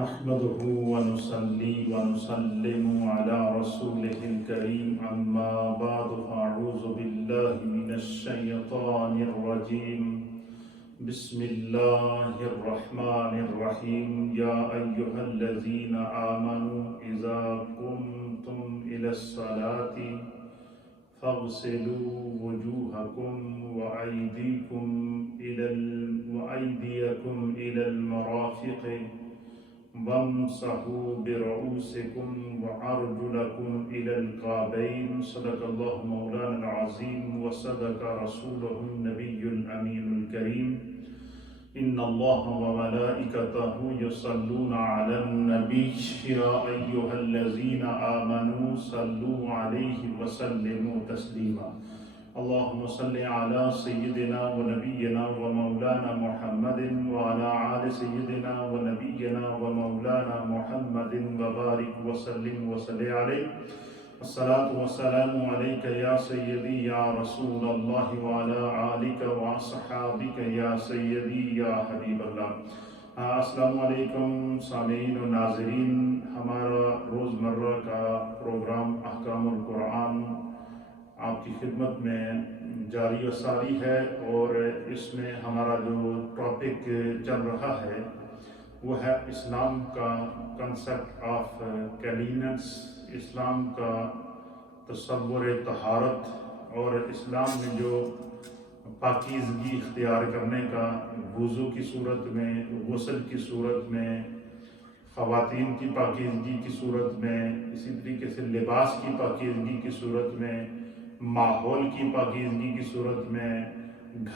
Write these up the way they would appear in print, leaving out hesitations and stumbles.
نحمده ونصلي ونسلم على رسوله الكريم أما بعد فأعوذ بالله من الشيطان الرجيم بسم الله الرحمن الرحيم يا أيها الذين آمنوا إذا قمتم إلى الصلاة فاغسلوا وجوهكم وأيديكم إلى المرافق وامسحوا برؤوسكم وأرجلكم إلى الكعبين صدق الله مولانا العظيم وصدق رسوله النبي الأمين الكريم إن الله وملائكته يصلون على النبي يا أيها الذين آمنوا صلوا عليه وسلموا تسليما اللهم صل على سيدنا ونبينا ومولانا محمد وعلى آل سيدنا ونبينا ومولانا محمد وبارك وسلم وصل عليه الصلاة والسلام عليك يا سيدي يا رسول الله وعلى آلك وصحابك يا سيدي يا حبیب اللہ۔ السلام علیکم سامعین و ناظرین، ہمارا روزمرہ کا پروگرام احکام القرآن آپ کی خدمت میں جاری و ساری ہے، اور اس میں ہمارا جو ٹاپک چل رہا ہے وہ ہے اسلام کا کنسیپٹ آف کلیننس، اسلام کا تصور طہارت، اور اسلام میں جو پاکیزگی اختیار کرنے کا وضو کی صورت میں، غسل کی صورت میں، خواتین کی پاکیزگی کی صورت میں، اسی طریقے سے لباس کی پاکیزگی کی صورت میں، ماحول کی پاکیزگی کی صورت میں،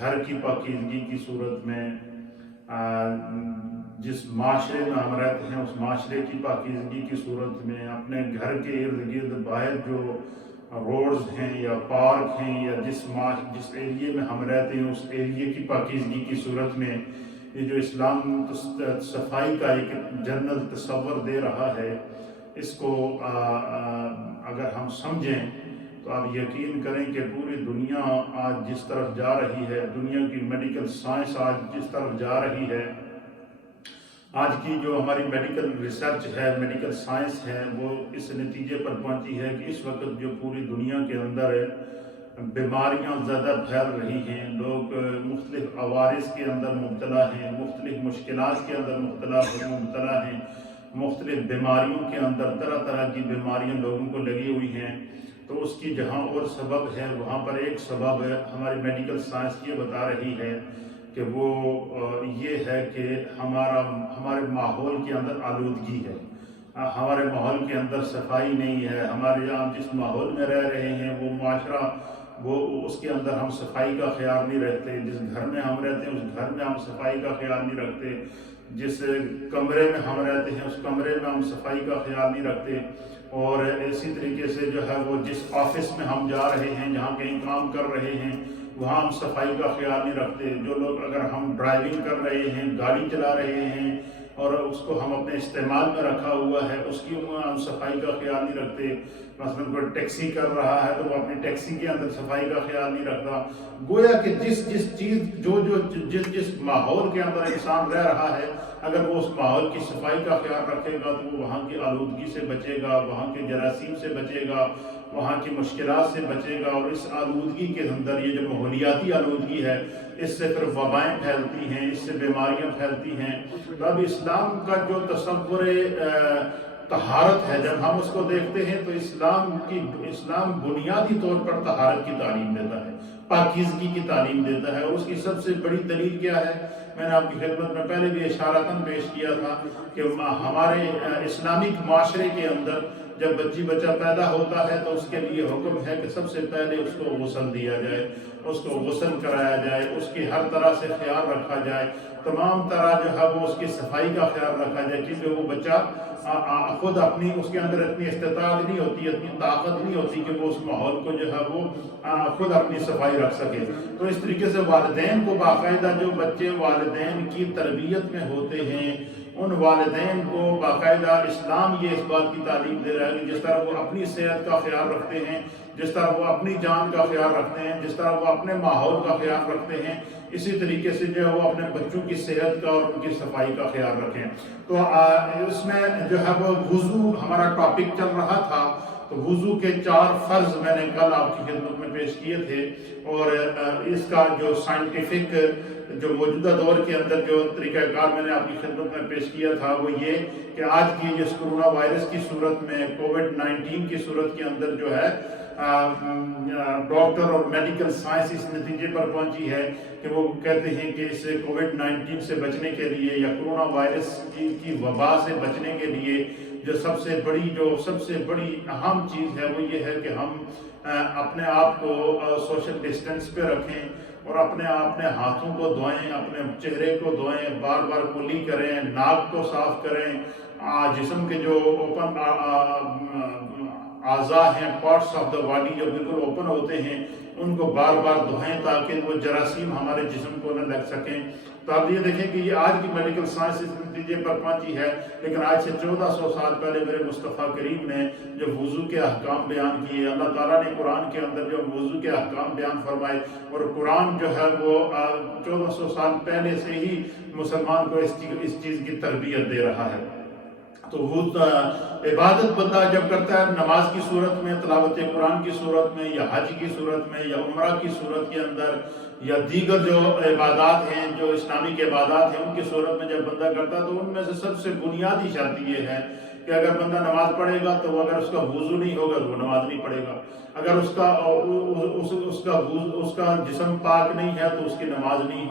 گھر کی پاکیزگی کی صورت میں، جس معاشرے میں ہم رہتے ہیں اس معاشرے کی پاکیزگی کی صورت میں، اپنے گھر کے ارد گرد باہر جو روڈز ہیں یا پارک ہیں یا جس ایریے میں ہم رہتے ہیں اس ایریے کی پاکیزگی کی صورت میں، یہ جو اسلام صفائی کا ایک جنرل تصور دے رہا ہے، اس کو اگر ہم سمجھیں تو آپ یقین کریں کہ پوری دنیا آج جس طرف جا رہی ہے، دنیا کی میڈیکل سائنس آج جس طرف جا رہی ہے، آج کی جو ہماری میڈیکل ریسرچ ہے، میڈیکل سائنس ہے، وہ اس نتیجے پر پہنچی ہے کہ اس وقت جو پوری دنیا کے اندر بیماریاں زیادہ پھیل رہی ہیں، لوگ مختلف عوارض کے اندر مبتلا ہیں، مختلف مشکلات کے اندر مبتلا ہیں، مختلف بیماریوں کے اندر طرح طرح کی بیماریاں لوگوں کو لگی ہوئی ہیں۔ تو اس کی جہاں اور سبب ہے وہاں پر ایک سبب ہے ہماری میڈیکل سائنس یہ بتا رہی ہے کہ وہ یہ ہے کہ ہمارے ماحول کے اندر آلودگی ہے، ہمارے ماحول کے اندر صفائی نہیں ہے، ہمارے یہاں جس ماحول میں رہ رہے ہیں وہ معاشرہ، وہ اس کے اندر ہم صفائی کا خیال نہیں رکھتے، جس گھر میں ہم رہتے ہیں اس گھر میں ہم صفائی کا خیال نہیں رکھتے، جس کمرے میں ہم رہتے ہیں اس کمرے میں ہم صفائی کا خیال نہیں رکھتے، اور اسی طریقے سے جو ہے وہ جس آفس میں ہم جا رہے ہیں، جہاں کہیں کام کر رہے ہیں، وہاں ہم صفائی کا خیال نہیں رکھتے۔ جو لوگ اگر ہم ڈرائیونگ کر رہے ہیں، گاڑی چلا رہے ہیں اور اس کو ہم اپنے استعمال میں رکھا ہوا ہے، اس کی ہم صفائی کا خیال نہیں رکھتے۔ مثلا کوئی ٹیکسی کر رہا ہے تو وہ اپنی ٹیکسی کے اندر صفائی کا خیال نہیں رکھتا۔ گویا کہ جس ماحول کے اندر انسان رہ رہا ہے، اگر وہ اس ماحول کی صفائی کا خیال رکھے گا تو وہ وہاں کی آلودگی سے بچے گا، وہاں کے جراثیم سے بچے گا، وہاں کی مشکلات سے بچے گا۔ اور اس آلودگی کے اندر یہ جو ماحولیاتی آلودگی ہے، اس سے پھر وبائیں پھیلتی ہیں، اس سے بیماریاں پھیلتی ہیں۔ تو اب اسلام کا جو تصور طہارت ہے، جب ہم اس کو دیکھتے ہیں تو اسلام بنیادی طور پر طہارت کی تعلیم دیتا ہے، پاکیزگی کی تعلیم دیتا ہے، اور اس کی سب سے بڑی دلیل کیا ہے؟ میں نے آپ کی خدمت میں پہلے بھی اشارتاً پیش کیا تھا کہ ہمارے اسلامک معاشرے کے اندر جب بچہ پیدا ہوتا ہے تو اس کے لیے حکم ہے کہ سب سے پہلے اس کو غسل دیا جائے، اس کو غسل کرایا جائے، اس کی ہر طرح سے خیال رکھا جائے، تمام طرح جو ہے وہ اس کی صفائی کا خیال رکھا جائے، کیونکہ وہ بچہ خود اس کے اندر اتنی استطاعت نہیں ہوتی، اتنی طاقت نہیں ہوتی کہ وہ اس ماحول کو جو ہے وہ خود اپنی صفائی رکھ سکے۔ تو اس طریقے سے والدین کو باقاعدہ، جو بچے والدین کی تربیت میں ہوتے ہیں، ان والدین کو باقاعدہ اسلام یہ اس بات کی تعلیم دے رہا ہے کہ جس طرح وہ اپنی صحت کا خیال رکھتے ہیں، جس طرح وہ اپنی جان کا خیال رکھتے ہیں، جس طرح وہ اپنے ماحول کا خیال رکھتے ہیں، اسی طریقے سے جو ہے وہ اپنے بچوں کی صحت کا اور ان کی صفائی کا خیال رکھیں۔ تو اس میں جو ہے وہ وضو ہمارا ٹاپک چل رہا تھا، تو وضو کے 4 فرض میں نے کل آپ کی خدمت میں پیش کیے تھے، اور اس کا جو سائنٹیفک جو موجودہ دور کے اندر جو طریقہ کار میں نے آپ کی خدمت میں پیش کیا تھا وہ یہ کہ آج کی جس کرونا وائرس کی صورت میں کووڈ-19 کی صورت کے اندر جو ہے ڈاکٹر اور میڈیکل سائنس اس نتیجے پر پہنچی ہے کہ وہ کہتے ہیں کہ اس کووڈ-19 سے بچنے کے لیے یا کرونا وائرس کی وبا سے بچنے کے لیے جو سب سے بڑی اہم چیز ہے وہ یہ ہے کہ ہم اپنے آپ کو سوشل ڈسٹینس پہ رکھیں اور اپنے ہاتھوں کو دھوئیں، اپنے چہرے کو دھوئیں، بار بار کلی کریں، ناک کو صاف کریں، جسم کے جو اوپن اعضاء ہیں، پارٹس آف دا باڈی جو بالکل اوپن ہوتے ہیں ان کو بار بار دھوئیں تاکہ وہ جراثیم ہمارے جسم کو نہ لگ سکیں۔ تو آپ یہ دیکھیں کہ یہ آج کی میڈیکل سائنس اس نتیجے پر پہنچی ہے، لیکن آج سے 1400 سال پہلے میرے مصطفیٰ کریم نے جو وضو کے احکام بیان کیے، اللہ تعالیٰ نے قرآن کے اندر جو وضو کے احکام بیان فرمائے، اور قرآن جو ہے وہ 1400 سال پہلے سے ہی مسلمان کو اس چیز کی تربیت دے رہا ہے۔ تو وہ عبادت بندہ جب کرتا ہے نماز کی صورت میں، تلاوت قرآن کی صورت میں، یا حج کی صورت میں، یا عمرہ کی صورت کے اندر، یا دیگر جو عبادات ہیں جو اسلامک عبادات ہیں ان کی صورت میں جب بندہ کرتا ہے، تو ان میں سے سب سے بنیادی شرط یہ ہے کہ اگر بندہ نماز پڑھے گا تو اگر اس کا وضو نہیں ہوگا تو وہ نماز نہیں پڑھے گا، اگر اس کا جسم پاک نہیں ہے تو اس کی نماز نہیں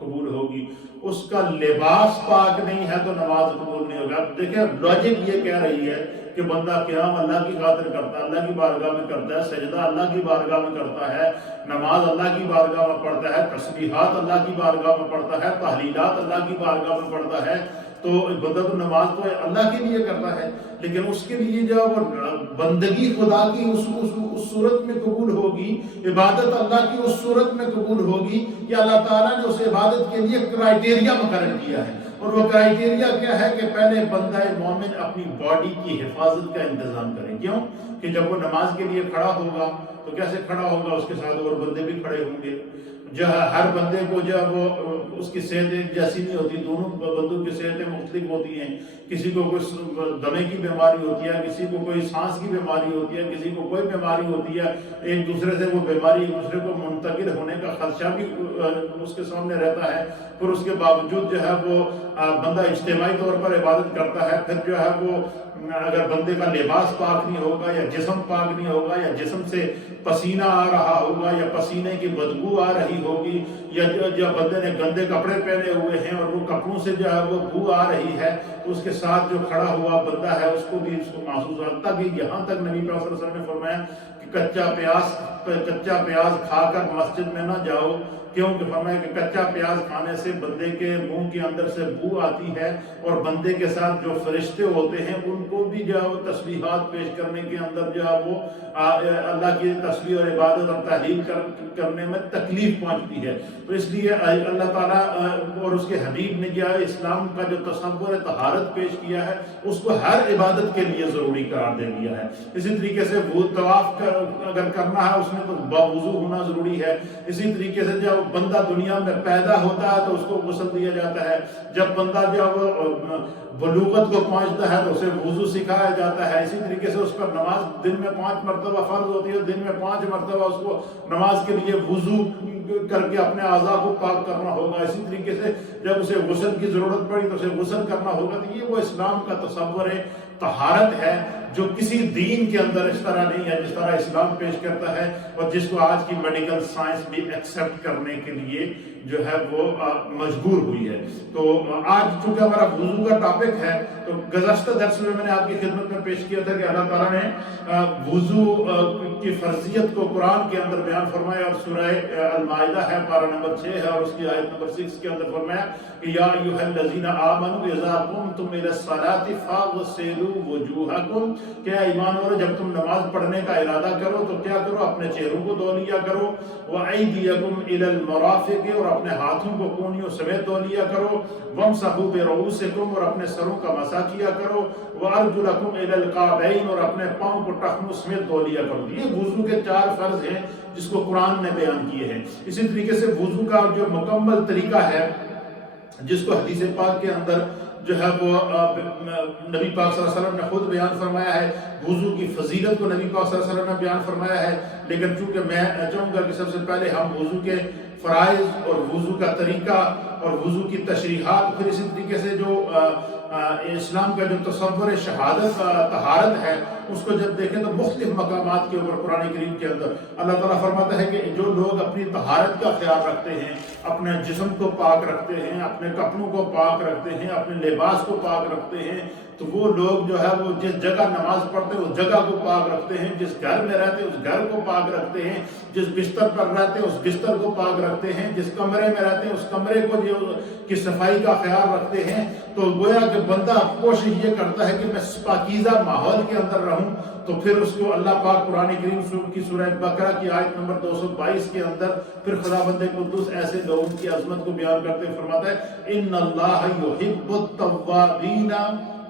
قبول ہوگی، اس کا لباس پاک نہیں ہے تو نماز قبول نہیں ہوگا۔ دیکھیں لاجک یہ کہہ رہی ہے کہ بندہ قیام اللہ کی خاطر کرتا ہے، اللہ کی بارگاہ میں کرتا ہے، سجدہ اللہ کی بارگاہ میں کرتا ہے، نماز اللہ کی بارگاہ میں پڑھتا ہے، تسبیحات اللہ کی بارگاہ میں پڑھتا ہے، تحلیلات اللہ کی بارگاہ میں پڑھتا ہے، تو بندہ تو نماز تو اللہ کے لیے کرتا ہے، لیکن اس کے لیے جو بندگی خدا کی اس صورت میں قبول ہوگی، عبادت اللہ کی اس صورت میں قبول ہوگی کہ اللہ تعالیٰ نے اس عبادت کے لیے کرائیٹیریا مقرر کیا ہے، اور وہ کرائیٹیریا کیا ہے کہ پہلے بندہ مومن اپنی باڈی کی حفاظت کا انتظام کرے۔ کیوں کہ جب وہ نماز کے لیے کھڑا ہوگا تو کیسے کھڑا ہوگا؟ اس کے ساتھ اور بندے بھی کھڑے ہوں گے، جو ہر بندے کو جو وہ اس کی صحت ایک جیسی نہیں ہوتی، دونوں بندوں کی صحتیں مختلف ہوتی ہیں، کسی کو کوئی دمے کی بیماری ہوتی ہے، کسی کو کوئی سانس کی بیماری ہوتی ہے، کسی کو کوئی بیماری ہوتی ہے، ایک دوسرے سے وہ بیماری ایک دوسرے کو منتقل ہونے کا خدشہ بھی اس کے سامنے رہتا ہے، پھر اس کے باوجود جو ہے وہ بندہ اجتماعی طور پر عبادت کرتا ہے۔ پھر جو ہے وہ اگر بندے کا لباس پاک نہیں ہوگا یا جسم پاک نہیں ہوگا یا جسم سے پسینہ آ رہا ہوگا یا پسینے کی بدبو آ رہی ہوگی یا جو بندے نے گندے کپڑے پہنے ہوئے ہیں اور وہ کپڑوں سے جو ہے وہ بو آ رہی ہے، تو اس کے ساتھ جو کھڑا ہوا بندہ ہے اس کو بھی اس کو محسوس ہوتا کہ یہاں تک نبی پاک صلی اللہ علیہ وسلم نے فرمایا کہ کچا پیاز کھا کر مسجد میں نہ جاؤ، کیوں کہ فرمایا کہ کچا پیاز کھانے سے بندے کے منہ کے اندر سے بو آتی ہے، اور بندے کے ساتھ جو فرشتے ہوتے ہیں ان کو بھی جو ہے وہ تسبیحات پیش کرنے کے اندر جو ہے وہ اللہ کی تسبیح اور عبادت اور تحلیل کرنے میں تکلیف پہنچتی ہے۔ تو اس لیے اللہ تعالیٰ اور اس کے حبیب نے جو ہے اسلام کا جو تصور طہارت پیش کیا ہے اس کو ہر عبادت کے لیے ضروری قرار دے دیا ہے۔ اسی طریقے سے طواف اگر کرنا ہے اس میں تو باوضو ہونا ضروری ہے۔ اسی طریقے سے جب بندہ دنیا میں پیدا ہوتا ہے تو اس کو غسل دیا جاتا ہے، جب بندہ جب بلوغت کو پہنچتا ہے تو اسے وضو سکھایا جاتا ہے۔ اسی طریقے سے اس پر نماز دن میں 5 مرتبہ فرض ہوتی ہے، دن میں 5 مرتبہ اس کو نماز کے لیے وضو کر کے اپنے اعضاء کو پاک کرنا ہوگا۔ اسی طریقے سے جب اسے غسل کی ضرورت پڑی تو اسے غسل کرنا ہوگا۔ تو یہ وہ اسلام کا تصور ہے، طہارت ہے، جو کسی دین کے اندر اس طرح نہیں ہے جس طرح اسلام پیش کرتا ہے، اور جس کو آج کی میڈیکل سائنس بھی ایکسیپٹ کرنے کے لیے جو ہے وہ مجبور ہوئی ہے۔ تو آج چونکہ ہمارا وضو کا ٹاپک ہے تو گزشتہ درس میں نے آپ کی خدمت میں پیش کیا تھا کہ اللہ تعالیٰ نے وضو کی فرضیت کو قرآن کے اندر بیان فرمایا، اور سورہ المائدہ ہے پارہ نمبر 6 ہے اور اس کی آیت نمبر 6 کے اندر فرمایا کہ یا ایھا الذین آمنوا اذا قمتم الی الصلاۃ فاغسلوا وجوہکم، کیا ایمان والو جب تم نماز پڑھنے کا ارادہ کرو تو کیا کرو، اپنے چہروں کو دھو لیا کرو، وایدیکم الی المرافق، اور اپنے ہاتھوں کو کونیوں سمیت دھو لیا کرو، وامسحوا برؤوسکم، اور اپنے سروں کا مسح کیا کرو، وارجلکم الی الکعبین، اور اپنے پاؤں کو ٹخنوں سمیت دھو لیا کرو۔ یہ وضو کے 4 فرض ہیں جس کو قرآن نے بیان کیے ہیں۔ اسی طریقے سے وضو کا جو مکمل طریقہ ہے جس کو حدیث پاک کے اندر جو ہے وہ نبی پاک صلی اللہ علیہ وسلم نے خود بیان فرمایا ہے، وضو کی فضیلت کو نبی پاک صلی اللہ علیہ وسلم نے بیان فرمایا ہے، لیکن چونکہ میں چاہوں گا کہ سب سے پہلے ہم وضو کے فرائض اور وضو کا طریقہ اور وضو کی تشریحات، پھر اسی طریقے سے جو اسلام کا جو تصور شہادت طہارت ہے اس کو جب دیکھیں تو مختلف مقامات کے اوپر قرآن کریم کے اندر اللہ تعالیٰ فرماتا ہے کہ جو لوگ اپنی طہارت کا خیال رکھتے ہیں، اپنے جسم کو پاک رکھتے ہیں، اپنے کپڑوں کو پاک رکھتے ہیں، اپنے لباس کو پاک رکھتے ہیں، تو وہ لوگ جو ہے وہ جس جگہ نماز پڑھتے ہیں اس جگہ کو پاک رکھتے ہیں، جس گھر میں رہتے ہیں اس گھر کو پاک رکھتے ہیں، جس بستر پر رہتے ہیں اس بستر کو پاک رکھتے ہیں، جس کمرے میں رہتے ہیں اس کمرے کو کی صفائی کا خیال رکھتے ہیں۔ تو گویا کہ بندہ کوشش یہ کرتا ہے کہ میں پاکیزہ ماحول کے اندر رہوں، تو پھر اس کو اللہ پاک قرآن کریم کی سورہ بقرہ کی آیت نمبر 222 کے اندر پھر خداوند قدوس ایسے لوگوں کی عظمت کو بیان کرتے فرماتا ہے ان اللہ یحب التوابین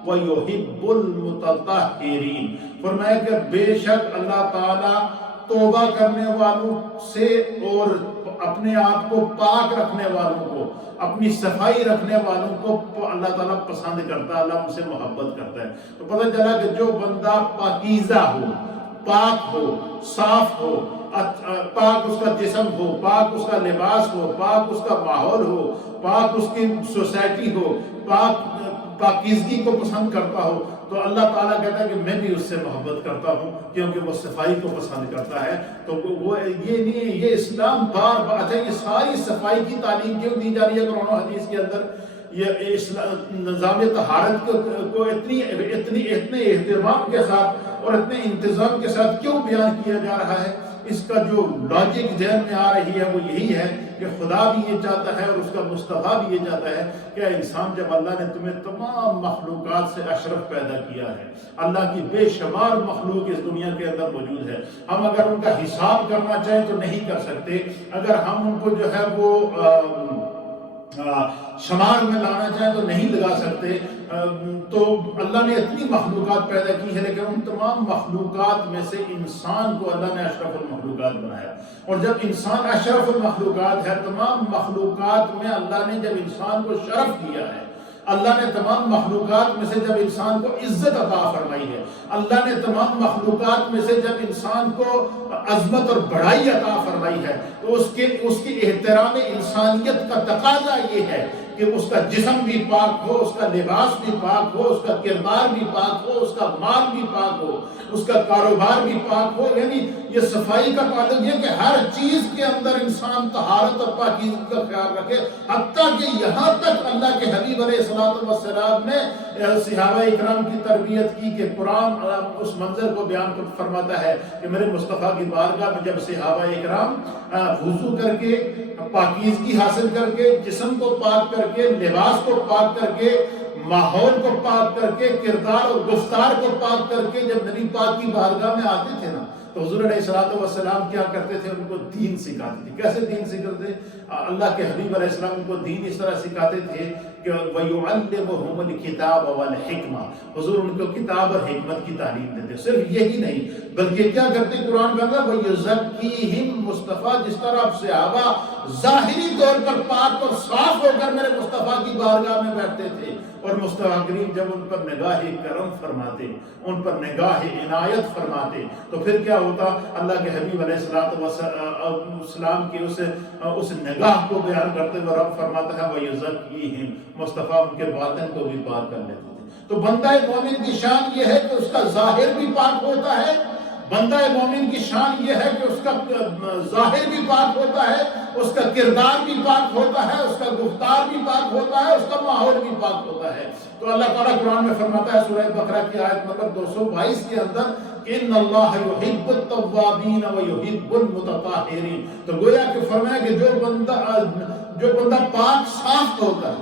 وَيُحِبُّ الْمُتَطَهِّرِينَ، فرمایا کہ بے شک اللہ تعالیٰ توبہ کرنے والوں سے اور اپنے آپ کو پاک رکھنے والوں کو، اپنی صفائی رکھنے والوں کو اللہ تعالیٰ پسند کرتا ہے، اللہ ان سے محبت کرتا ہے۔ تو پتہ چلا کہ جو بندہ پاکیزہ ہو، پاک ہو، صاف ہو، پاک اس کا جسم ہو، پاک اس کا لباس ہو، پاک اس کا ماحول ہو، پاک اس کی سوسائٹی ہو، پاکیزگی کو پسند کرتا ہو، تو اللہ تعالیٰ کہتا ہے کہ میں بھی اس سے محبت کرتا ہوں کیونکہ وہ صفائی کو پسند کرتا ہے۔ تو وہ یہ نہیں، یہ اسلام بار بار، اچھا یہ ساری صفائی کی تعلیم کیوں دی جا رہی ہے قرآن و حدیث کے اندر؟ یہ نظام طہارت کو اتنے اہتمام کے ساتھ اور اتنے انتظام کے ساتھ کیوں بیان کیا جا رہا ہے؟ اس کا جو لاجک ذہن میں آ رہی ہے وہ یہی ہے کہ خدا بھی یہ چاہتا ہے اور اس کا مصطفیٰ بھی یہ چاہتا ہے کہ انسان جب اللہ نے تمہیں تمام مخلوقات سے اشرف پیدا کیا ہے، اللہ کی بے شمار مخلوق اس دنیا کے اندر موجود ہے، ہم اگر ان کا حساب کرنا چاہیں تو نہیں کر سکتے، اگر ہم ان کو جو ہے وہ شمار میں لانا چاہیں تو نہیں لگا سکتے۔ تو اللہ نے اتنی مخلوقات پیدا کی ہے، لیکن ان تمام مخلوقات میں سے انسان کو اللہ نے اشرف المخلوقات بنایا، اور جب انسان اشرف المخلوقات ہے، تمام مخلوقات میں اللہ نے جب انسان کو شرف دیا ہے، اللہ نے تمام مخلوقات میں سے جب انسان کو عزت عطا فرمائی ہے، اللہ نے تمام مخلوقات میں سے جب انسان کو عظمت اور بڑائی عطا فرمائی ہے، تو اس کی احترام انسانیت کا تقاضا یہ ہے کہ اس کا جسم بھی پاک ہو، اس کا لباس بھی پاک ہو، اس کا کردار بھی پاک ہو، اس کا مال بھی پاک ہو، اس کا کاروبار بھی پاک ہو۔ یعنی یہ صفائی کا تعلق یہ کہ ہر چیز کے اندر انسان طہارت اور پاکیزگی کا خیال رکھے، حتیٰ کہ یہاں تک اللہ کے حبیب علیہ السلام نے صحابہ اکرام کی تربیت کی کہ قرآن اس منظر کو بیان فرماتا ہے کہ میرے مصطفیٰ کی بارگاہ میں جب صحابہ اکرام وضو کر کے، پاکیزگی حاصل کر کے، جسم کو پاک کر کے، لباس کو پاک کر کے، ماحول کو پاک کر کے، کردار اور گفتار کو پاک کر کے جب نبی پاک کی بارگاہ میں آتے تھے نا، تو حضور علیہ السلام کیا کرتے تھے؟ ان کو دین سکھاتے تھے۔ کیسے دین سکھاتے تھے؟ اللہ کے حبیب علیہ السلام ان کو دین اس طرح سکھاتے تھے کہ وَيُعَلِّمُهُمُ الْكِتَابَ وَالْحِكْمَةَ، حضور ان کو کتاب اور حکمت کی تعلیم دیتے۔ صرف یہی نہیں بلکہ کیا کرتے؟ قرآن کہتا ہے وَيُزَكِّيهِمْ، مصطفیٰ جس طرح صحابہ ظاہری طور پر پاک اور صاف ہو کر میرے مصطفیٰ کی بارگاہ میں بیٹھتے تھے، اور مصطفیٰ کریم جب ان پر نگاہ کرم فرماتے، ان پر نگاہ عنایت فرماتے، تو پھر کیا ہوتا؟ اللہ کے حبیب علیہ السلام کی اس نگاہ کو بیان کرتے ہوئے رب فرماتا ہے وَيُزَكِّيهِمْ، مصطفیٰ ان کے باطن کو بھی پاک کر لیتے تھے۔ تو بندہ مومن کی شان یہ ہے کہ اس کا ظاہر بھی پاک ہوتا ہے، بندہ مومن کی شان یہ ہے کہ اس کا ظاہر بھی پاک ہوتا ہے، اس کا کردار بھی پاک ہوتا ہے، اس کا گفتار بھی پاک ہوتا ہے، اس کا ماحول بھی پاک ہوتا ہے۔ تو اللہ تعالیٰ قرآن میں فرماتا ہے سورہ بقرہ کی آیت نمبر 222 کے اندر کہ ان اللہ یحب التوابین ویحب المتطہرین، تو گویا کہ فرمایا کہ جو بندہ پاک صاف ہوتا ہے،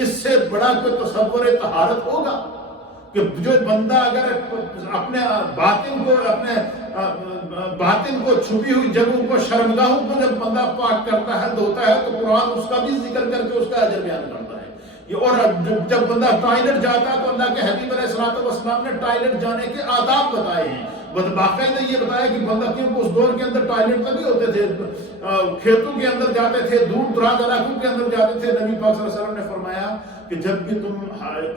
اس سے بڑا کوئی تصور طہارت ہوگا کہ جو بندہ اگر اپنے باطن کو چھپی ہوئی جگہوں کو شرمگاہوں کو جب بندہ پاک کرتا ہے دھوتا ہے تو قرآن اس کا بھی ذکر کر کے اس کا اجر بیان کرتا ہے۔ اور جب بندہ ٹوائلٹ جاتا ہے تو اللہ کے حبیب علیہ السلام نے ٹوائلٹ جانے کے آداب بتائے ہیں، باقاعدہ یہ بتایا کہ بندہ کیونکہ اس دور کے اندر ٹوائلٹ تبھی ہوتے تھے، کھیتوں کے اندر جاتے تھے، دور دراز علاقوں کے اندر جاتے تھے۔ نبی پاک صلی اللہ علیہ وسلم نے فرمایا کہ جب بھی تم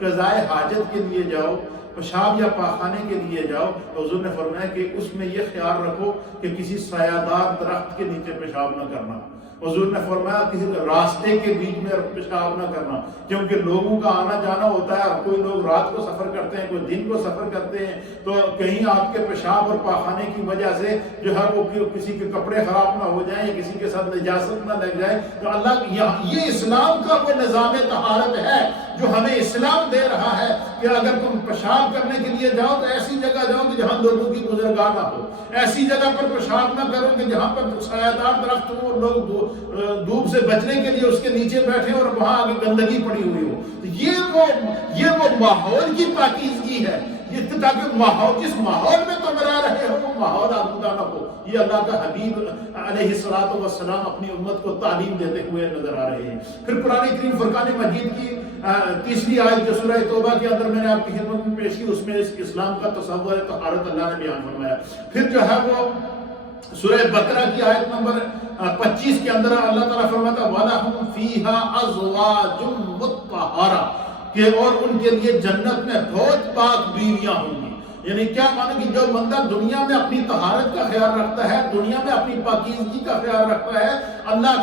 قضائے حاجت کے لیے جاؤ، پیشاب یا پاخانے کے لیے جاؤ، تو حضور نے فرمایا کہ اس میں یہ خیال رکھو کہ کسی سایہ دار درخت کے نیچے پیشاب نہ کرنا۔ حضور نے فرمایا کسی راستے کے بیچ میں پیشاب نہ کرنا، کیونکہ لوگوں کا آنا جانا ہوتا ہے، کوئی لوگ رات کو سفر کرتے ہیں، کوئی دن کو سفر کرتے ہیں، تو کہیں آپ کے پیشاب اور پاخانے کی وجہ سے جو ہے وہ کسی کے کپڑے خراب نہ ہو جائیں یا کسی کے ساتھ نجاست نہ لگ جائے۔ تو اللہ یہ اسلام کا وہ نظام طہارت ہے جو ہمیں اسلام دے رہا ہے کہ اگر تم پیشاب کرنے کے لیے جاؤ تو ایسی جگہ جاؤ کہ جہاں لوگوں کی گزرگاہ نہ ہو، ایسی جگہ پر پیشاب نہ کرو کہ جہاں پر سایہ دار درخت ہو اور لوگ دھوپ سے بچنے کے لیے اس کے نیچے بیٹھے اور وہاں آگے گندگی پڑی ہوئی ہو۔ یہ وہ ماحول کی پاکیزگی ہے، یہ تاکہ ماحول جس ماحول میں تم رہ رہے ہو وہ ماحول آلودہ نہ ہو۔ یہ اللہ کا حبیب علیہ السلام اپنی امت کو تعلیم دیتے ہوئے نظر آ رہے ہیں۔ پھر قرآن کریم فرقان مجید کی تیسری آیت جو سورہ توبہ کے اندر میں نے آپ کی خدمت میں پیش کی، اس میں اس اسلام کا تصور طہارت اللہ نے بیان فرمایا۔ پھر جو ہے وہ سورہ بقرہ کی آیت نمبر 25 کے اندر اللہ تعالیٰ فرماتا ہے وَلَهُمْ فِيهَا أَزْوَاجٌ مُطَّهَّرَةٌ کہ اور ان کے لیے جنت میں بہت پاک بیویاں ہوں گی۔ یعنی کیا معنی کہ جو بندہ دنیا میں اپنی طہارت کا خیال رکھتا ہے، دنیا میں اپنی پاکیزگی کا خیال رکھتا ہے، اللہ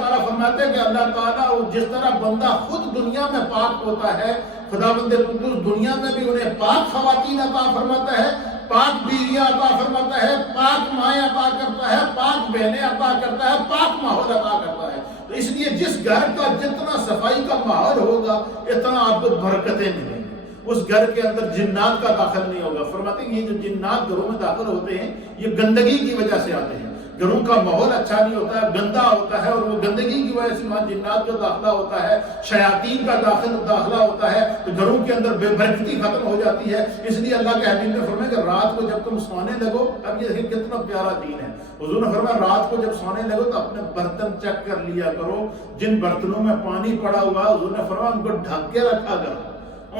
تعالیٰ فرماتے ہیں کہ اللہ تعالیٰ جس طرح بندہ خود دنیا میں پاک ہوتا ہے، خداوند قدوس دنیا میں بھی انہیں پاک خواتین عطا فرماتا ہے، پاک بیویاں عطا فرماتا ہے، پاک مائیں عطا کرتا ہے، پاک بہنیں عطا کرتا ہے، پاک ماحول عطا کرتا ہے۔ تو اس لیے جس گھر کا جتنا صفائی کا ماحول ہوگا اتنا آپ کو برکتیں ملیں گی، اس گھر کے اندر جنات کا داخل نہیں ہوگا۔ فرماتے ہیں یہ جو جنات گھروں میں داخل ہوتے ہیں یہ گندگی کی وجہ سے آتے ہیں، گھروں کا ماحول اچھا نہیں ہوتا ہے، گندا ہوتا ہے، اور وہ گندگی کی وجہ سے وہاں جنات کا داخلہ ہوتا ہے، شیاطین کا داخلہ ہوتا ہے، تو گھروں کے اندر بے برکتی ختم ہو جاتی ہے۔ اس لیے اللہ کے حبیب نے فرمایا کہ رات کو جب تم سونے لگو، اب یہ دیکھیں کتنا پیارا دین ہے، حضور نے فرمایا رات کو جب سونے لگو تو اپنے برتن چیک کر لیا کرو، جن برتنوں میں پانی پڑا ہوا ہے حضور نے فرمایا ان کو ڈھک کے رکھا کرو،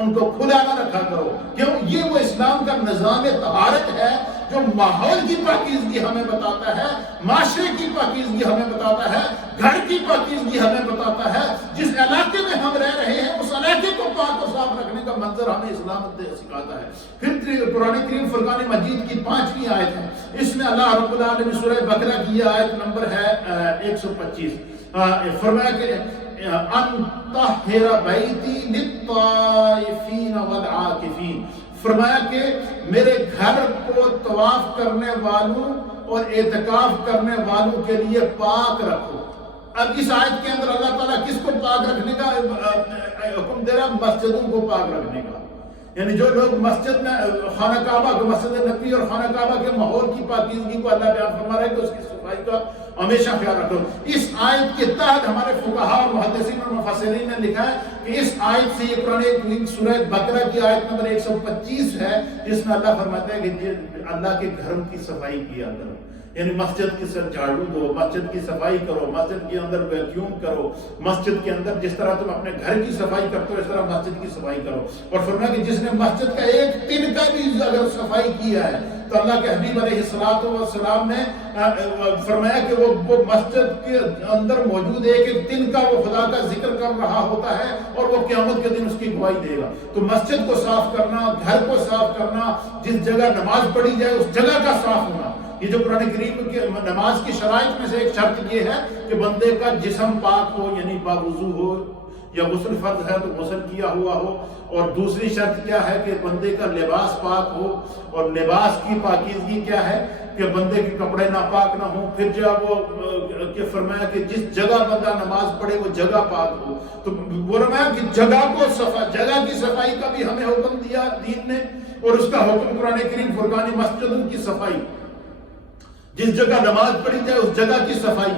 ان کو کھلا نہ رکھا کرو۔ کیوں؟ یہ وہ اسلام کا نظام طہارت ہے جو ماحول کی پاکیزگی ہمیں بتاتا ہے، معاشرے کی پاکیزگی ہمیں بتاتا ہے، گھر کی پاکیزگی ہمیں بتاتا ہے، جس علاقے میں ہم رہ رہے ہیں اس علاقے کو پاک و صاف رکھنے کا منظر ہمیں اسلام سکھاتا ہے۔ پھر قرآن کریم فرقان مجید کی 5ویں آیت ہے، اس میں اللہ رب العالمین سورہ بقرہ کی یہ آیت نمبر ہے 125، فرمایا کہ ان طہر بیتی للطائفین والعاکفین، فرمایا کہ میرے گھر کو طواف کرنے والوں اور اعتکاف کرنے والوں کے لیے پاک رکھو۔ اب اس آیت کے اندر اللہ تعالیٰ کس کو پاک رکھنے کا حکم دے رہا ہے؟ مسجدوں کو پاک رکھنے کا، یعنی جو لوگ مسجد میں خانہ کعبہ کو، مسجد نبوی اور خانہ کعبہ کے ماحول کی پاکیزگی کو اللہ بیان فرما رہا ہے کہ اس کی صفائی کا ہمیشہ خیال رکھو۔ اس آیت کے تحت ہمارے فقہاء اور محدثین اور مفسرین نے لکھا ہے کہ اس آیت سے یہ قرآن سورہ بقرہ کی آیت نمبر 125 ہے، جس میں اللہ فرماتا ہے کہ اللہ کے گھر کی صفائی کیا کرو، یعنی مسجد کی سر جھاڑو دو، مسجد کی صفائی کرو، مسجد کے اندر ویکیوم کرو، مسجد کے اندر جس طرح تم اپنے گھر کی صفائی کرتے ہو اس طرح مسجد کی صفائی کرو۔ اور فرمایا کہ جس نے مسجد کا ایک تن کا بھی اگر صفائی کیا ہے تو اللہ کے حبیب علیہ السلام نے فرمایا کہ وہ مسجد کے اندر موجود ایک تن کا وہ خدا کا ذکر کر رہا ہوتا ہے اور وہ قیامت کے دن اس کی گواہی دے گا۔ تو مسجد کو صاف کرنا، گھر کو صاف کرنا، جس جگہ نماز پڑھی جائے اس جگہ کا صاف ہونا، یہ جو قرآن کریم کی نماز کی شرائط میں سے ایک شرط یہ ہے کہ بندے کا جسم پاک ہو، یعنی باوضو ہو، یا غسل فرض ہے تو غسل کیا ہوا ہو، اور دوسری شرط کیا ہے کہ بندے کا لباس پاک ہو، اور لباس کی پاکیزگی کیا ہے کہ بندے کے کپڑے ناپاک نہ ہوں۔ پھر جب وہ کہ فرمایا کہ جس جگہ بندہ نماز پڑھے وہ جگہ پاک ہو، تو فرمایا کہ جگہ کی صفائی کا بھی ہمیں حکم دیا دین نے، اور اس کا حکم قرآن کریم فرقان مسجدوں کی صفائی، جس جگہ نماز پڑھی جائے اس جگہ کی صفائی،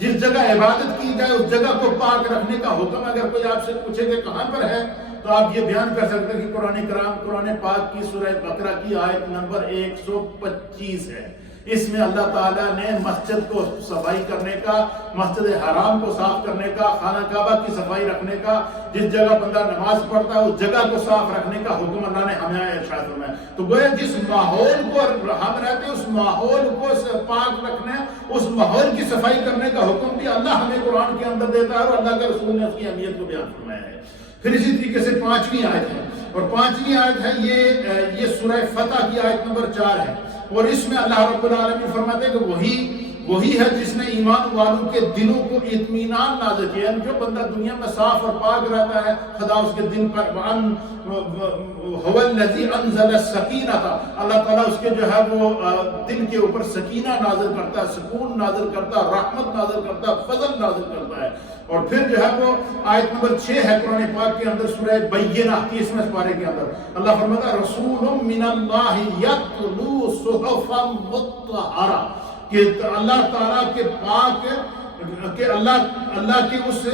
جس جگہ عبادت کی جائے اس جگہ کو پاک رکھنے کا حکم اگر کوئی آپ سے پوچھے کہ کہاں پر ہے تو آپ یہ بیان کر سکتے ہیں کہ قرآن پاک کی سورہ بقرہ کی آیت نمبر 125 ہے. اس میں اللہ تعالیٰ نے مسجد کو صفائی کرنے کا، مسجد حرام کو صاف کرنے کا، خانہ کعبہ کی صفائی رکھنے کا، جس جگہ بندہ نماز پڑھتا ہے اس جگہ کو صاف رکھنے کا حکم اللہ نے ہمیں ارشاد فرمایا. تو گویا جس ماحول کو ہم رہتے ہیں اس ماحول کو پاک رکھنے، اس ماحول کی صفائی کرنے کا حکم بھی اللہ ہمیں قرآن کے اندر دیتا ہے اور اللہ کے رسول نے اس کی اہمیت کو بیان فرمایا ہے. پھر اسی طریقے سے 5ویں آیت ہے، اور 5ویں آیت ہے یہ سورہ فتح کی آیت نمبر 4 ہے، اور اس میں اللہ رب العالمین فرماتے ہیں کہ وہی ہے جس نے ایمان والوں کے دلوں کو اطمینان نازل کیا. جو بندہ دنیا میں صاف اور پاک رہتا ہے خدا اس کے دل پر هو الذی انزل السکینہ، اللہ تعالیٰ اس کے جو ہے وہ دل کے اوپر سکینہ نازل کرتا ہے، سکون نازل کرتا ہے، رحمت نازل کرتا ہے، فضل نازل کرتا ہے. اور پھر جو ہے وہ آیت نمبر 6 ہے قرآن پاک کے اندر سورہ بینہ 30ویں پارے کے اندر اللہ فرماتا ہے رسول من اللہ یتلو صحفا مطہرہ، کہ اللہ تعالیٰ کے پاک کہ اللہ کے اس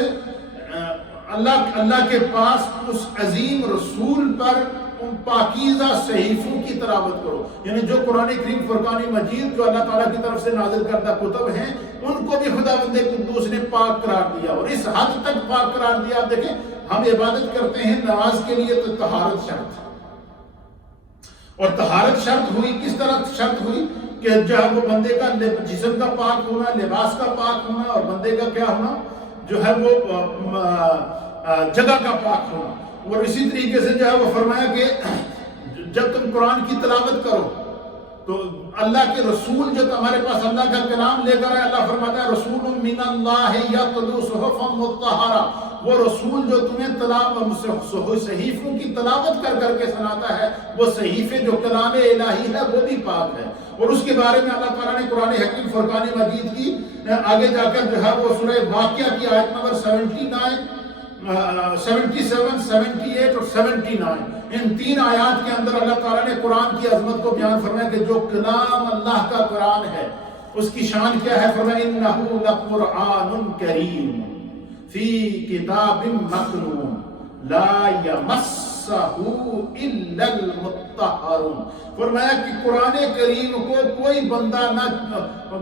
اللہ کے پاس اس عظیم رسول پر ان پاکیزہ صحیفوں کی تلاوت کرو. یعنی جو قرآن کریم فرقان مجید جو اللہ تعالیٰ کی طرف سے نازل کردہ کتب ہیں ان کو بھی خداوند قدوس نے پاک قرار دیا، اور اس حد تک پاک قرار دیا. آپ دیکھیں ہم عبادت کرتے ہیں نماز کے لیے تو طہارت شرط، اور طہارت شرط ہوئی کس طرح شرط ہوئی کہ جو ہے وہ بندے کا جسم کا پاک ہونا، لباس کا پاک ہونا، اور بندے کا کیا ہونا جو ہے وہ جگہ کا پاک ہونا. اور اسی طریقے سے جو ہے وہ فرمایا کہ جب تم قرآن کی تلاوت کرو تو اللہ کے رسول جو تمہارے پاس اللہ کا کلام لے کر ہے، اللہ فرماتا ہے رسول من اللہ یتلو صحفا مطہرہ، وہ رسول جو تمہیں صحیفوں کی تلاوت کر کے سناتا ہے، وہ صحیفے جو کلام الہی ہے وہ بھی پاک ہے. اور اس کے بارے میں اللہ تعالیٰ نے قرآن حکیم فرقان مجید کی آگے جا کر جو ہے وہ سورہ واقعہ کی آیت نمبر 79 77 78 اور 79 ان 3 آیات کے اندر اللہ تعالیٰ نے قرآن کی عظمت کو بیان فرمایا کہ جو کلام اللہ کا قرآن ہے اس کی شان کیا ہے. فرمایا انہ لقرآن کریم فی کتاب مکنون لا یمسہ الا المطہرون. فرمایا کہ قرآن کریم کو کوئی بندہ نہ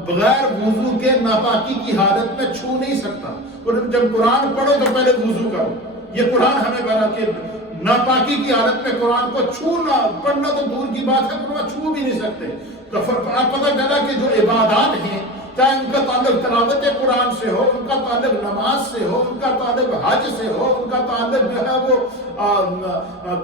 بغیر وضو کے ناپاکی کی حالت میں چھو نہیں سکتا. جب قرآن پڑھو تو پہلے وضو کرو. یہ قرآن ہمیں بنا کہ ناپاکی کی حالت میں قرآن کو چھونا پڑھنا تو دور کی بات ہے، قرآن چھو بھی نہیں سکتے. تو آپ پتہ چلا کہ جو عبادات ہیں چاہے ان کا تعلق تلاوت قرآن سے ہو، ان کا تعلق نماز سے ہو، ان کا تعلق حج سے ہو، ان کا تعلق جو ہے وہ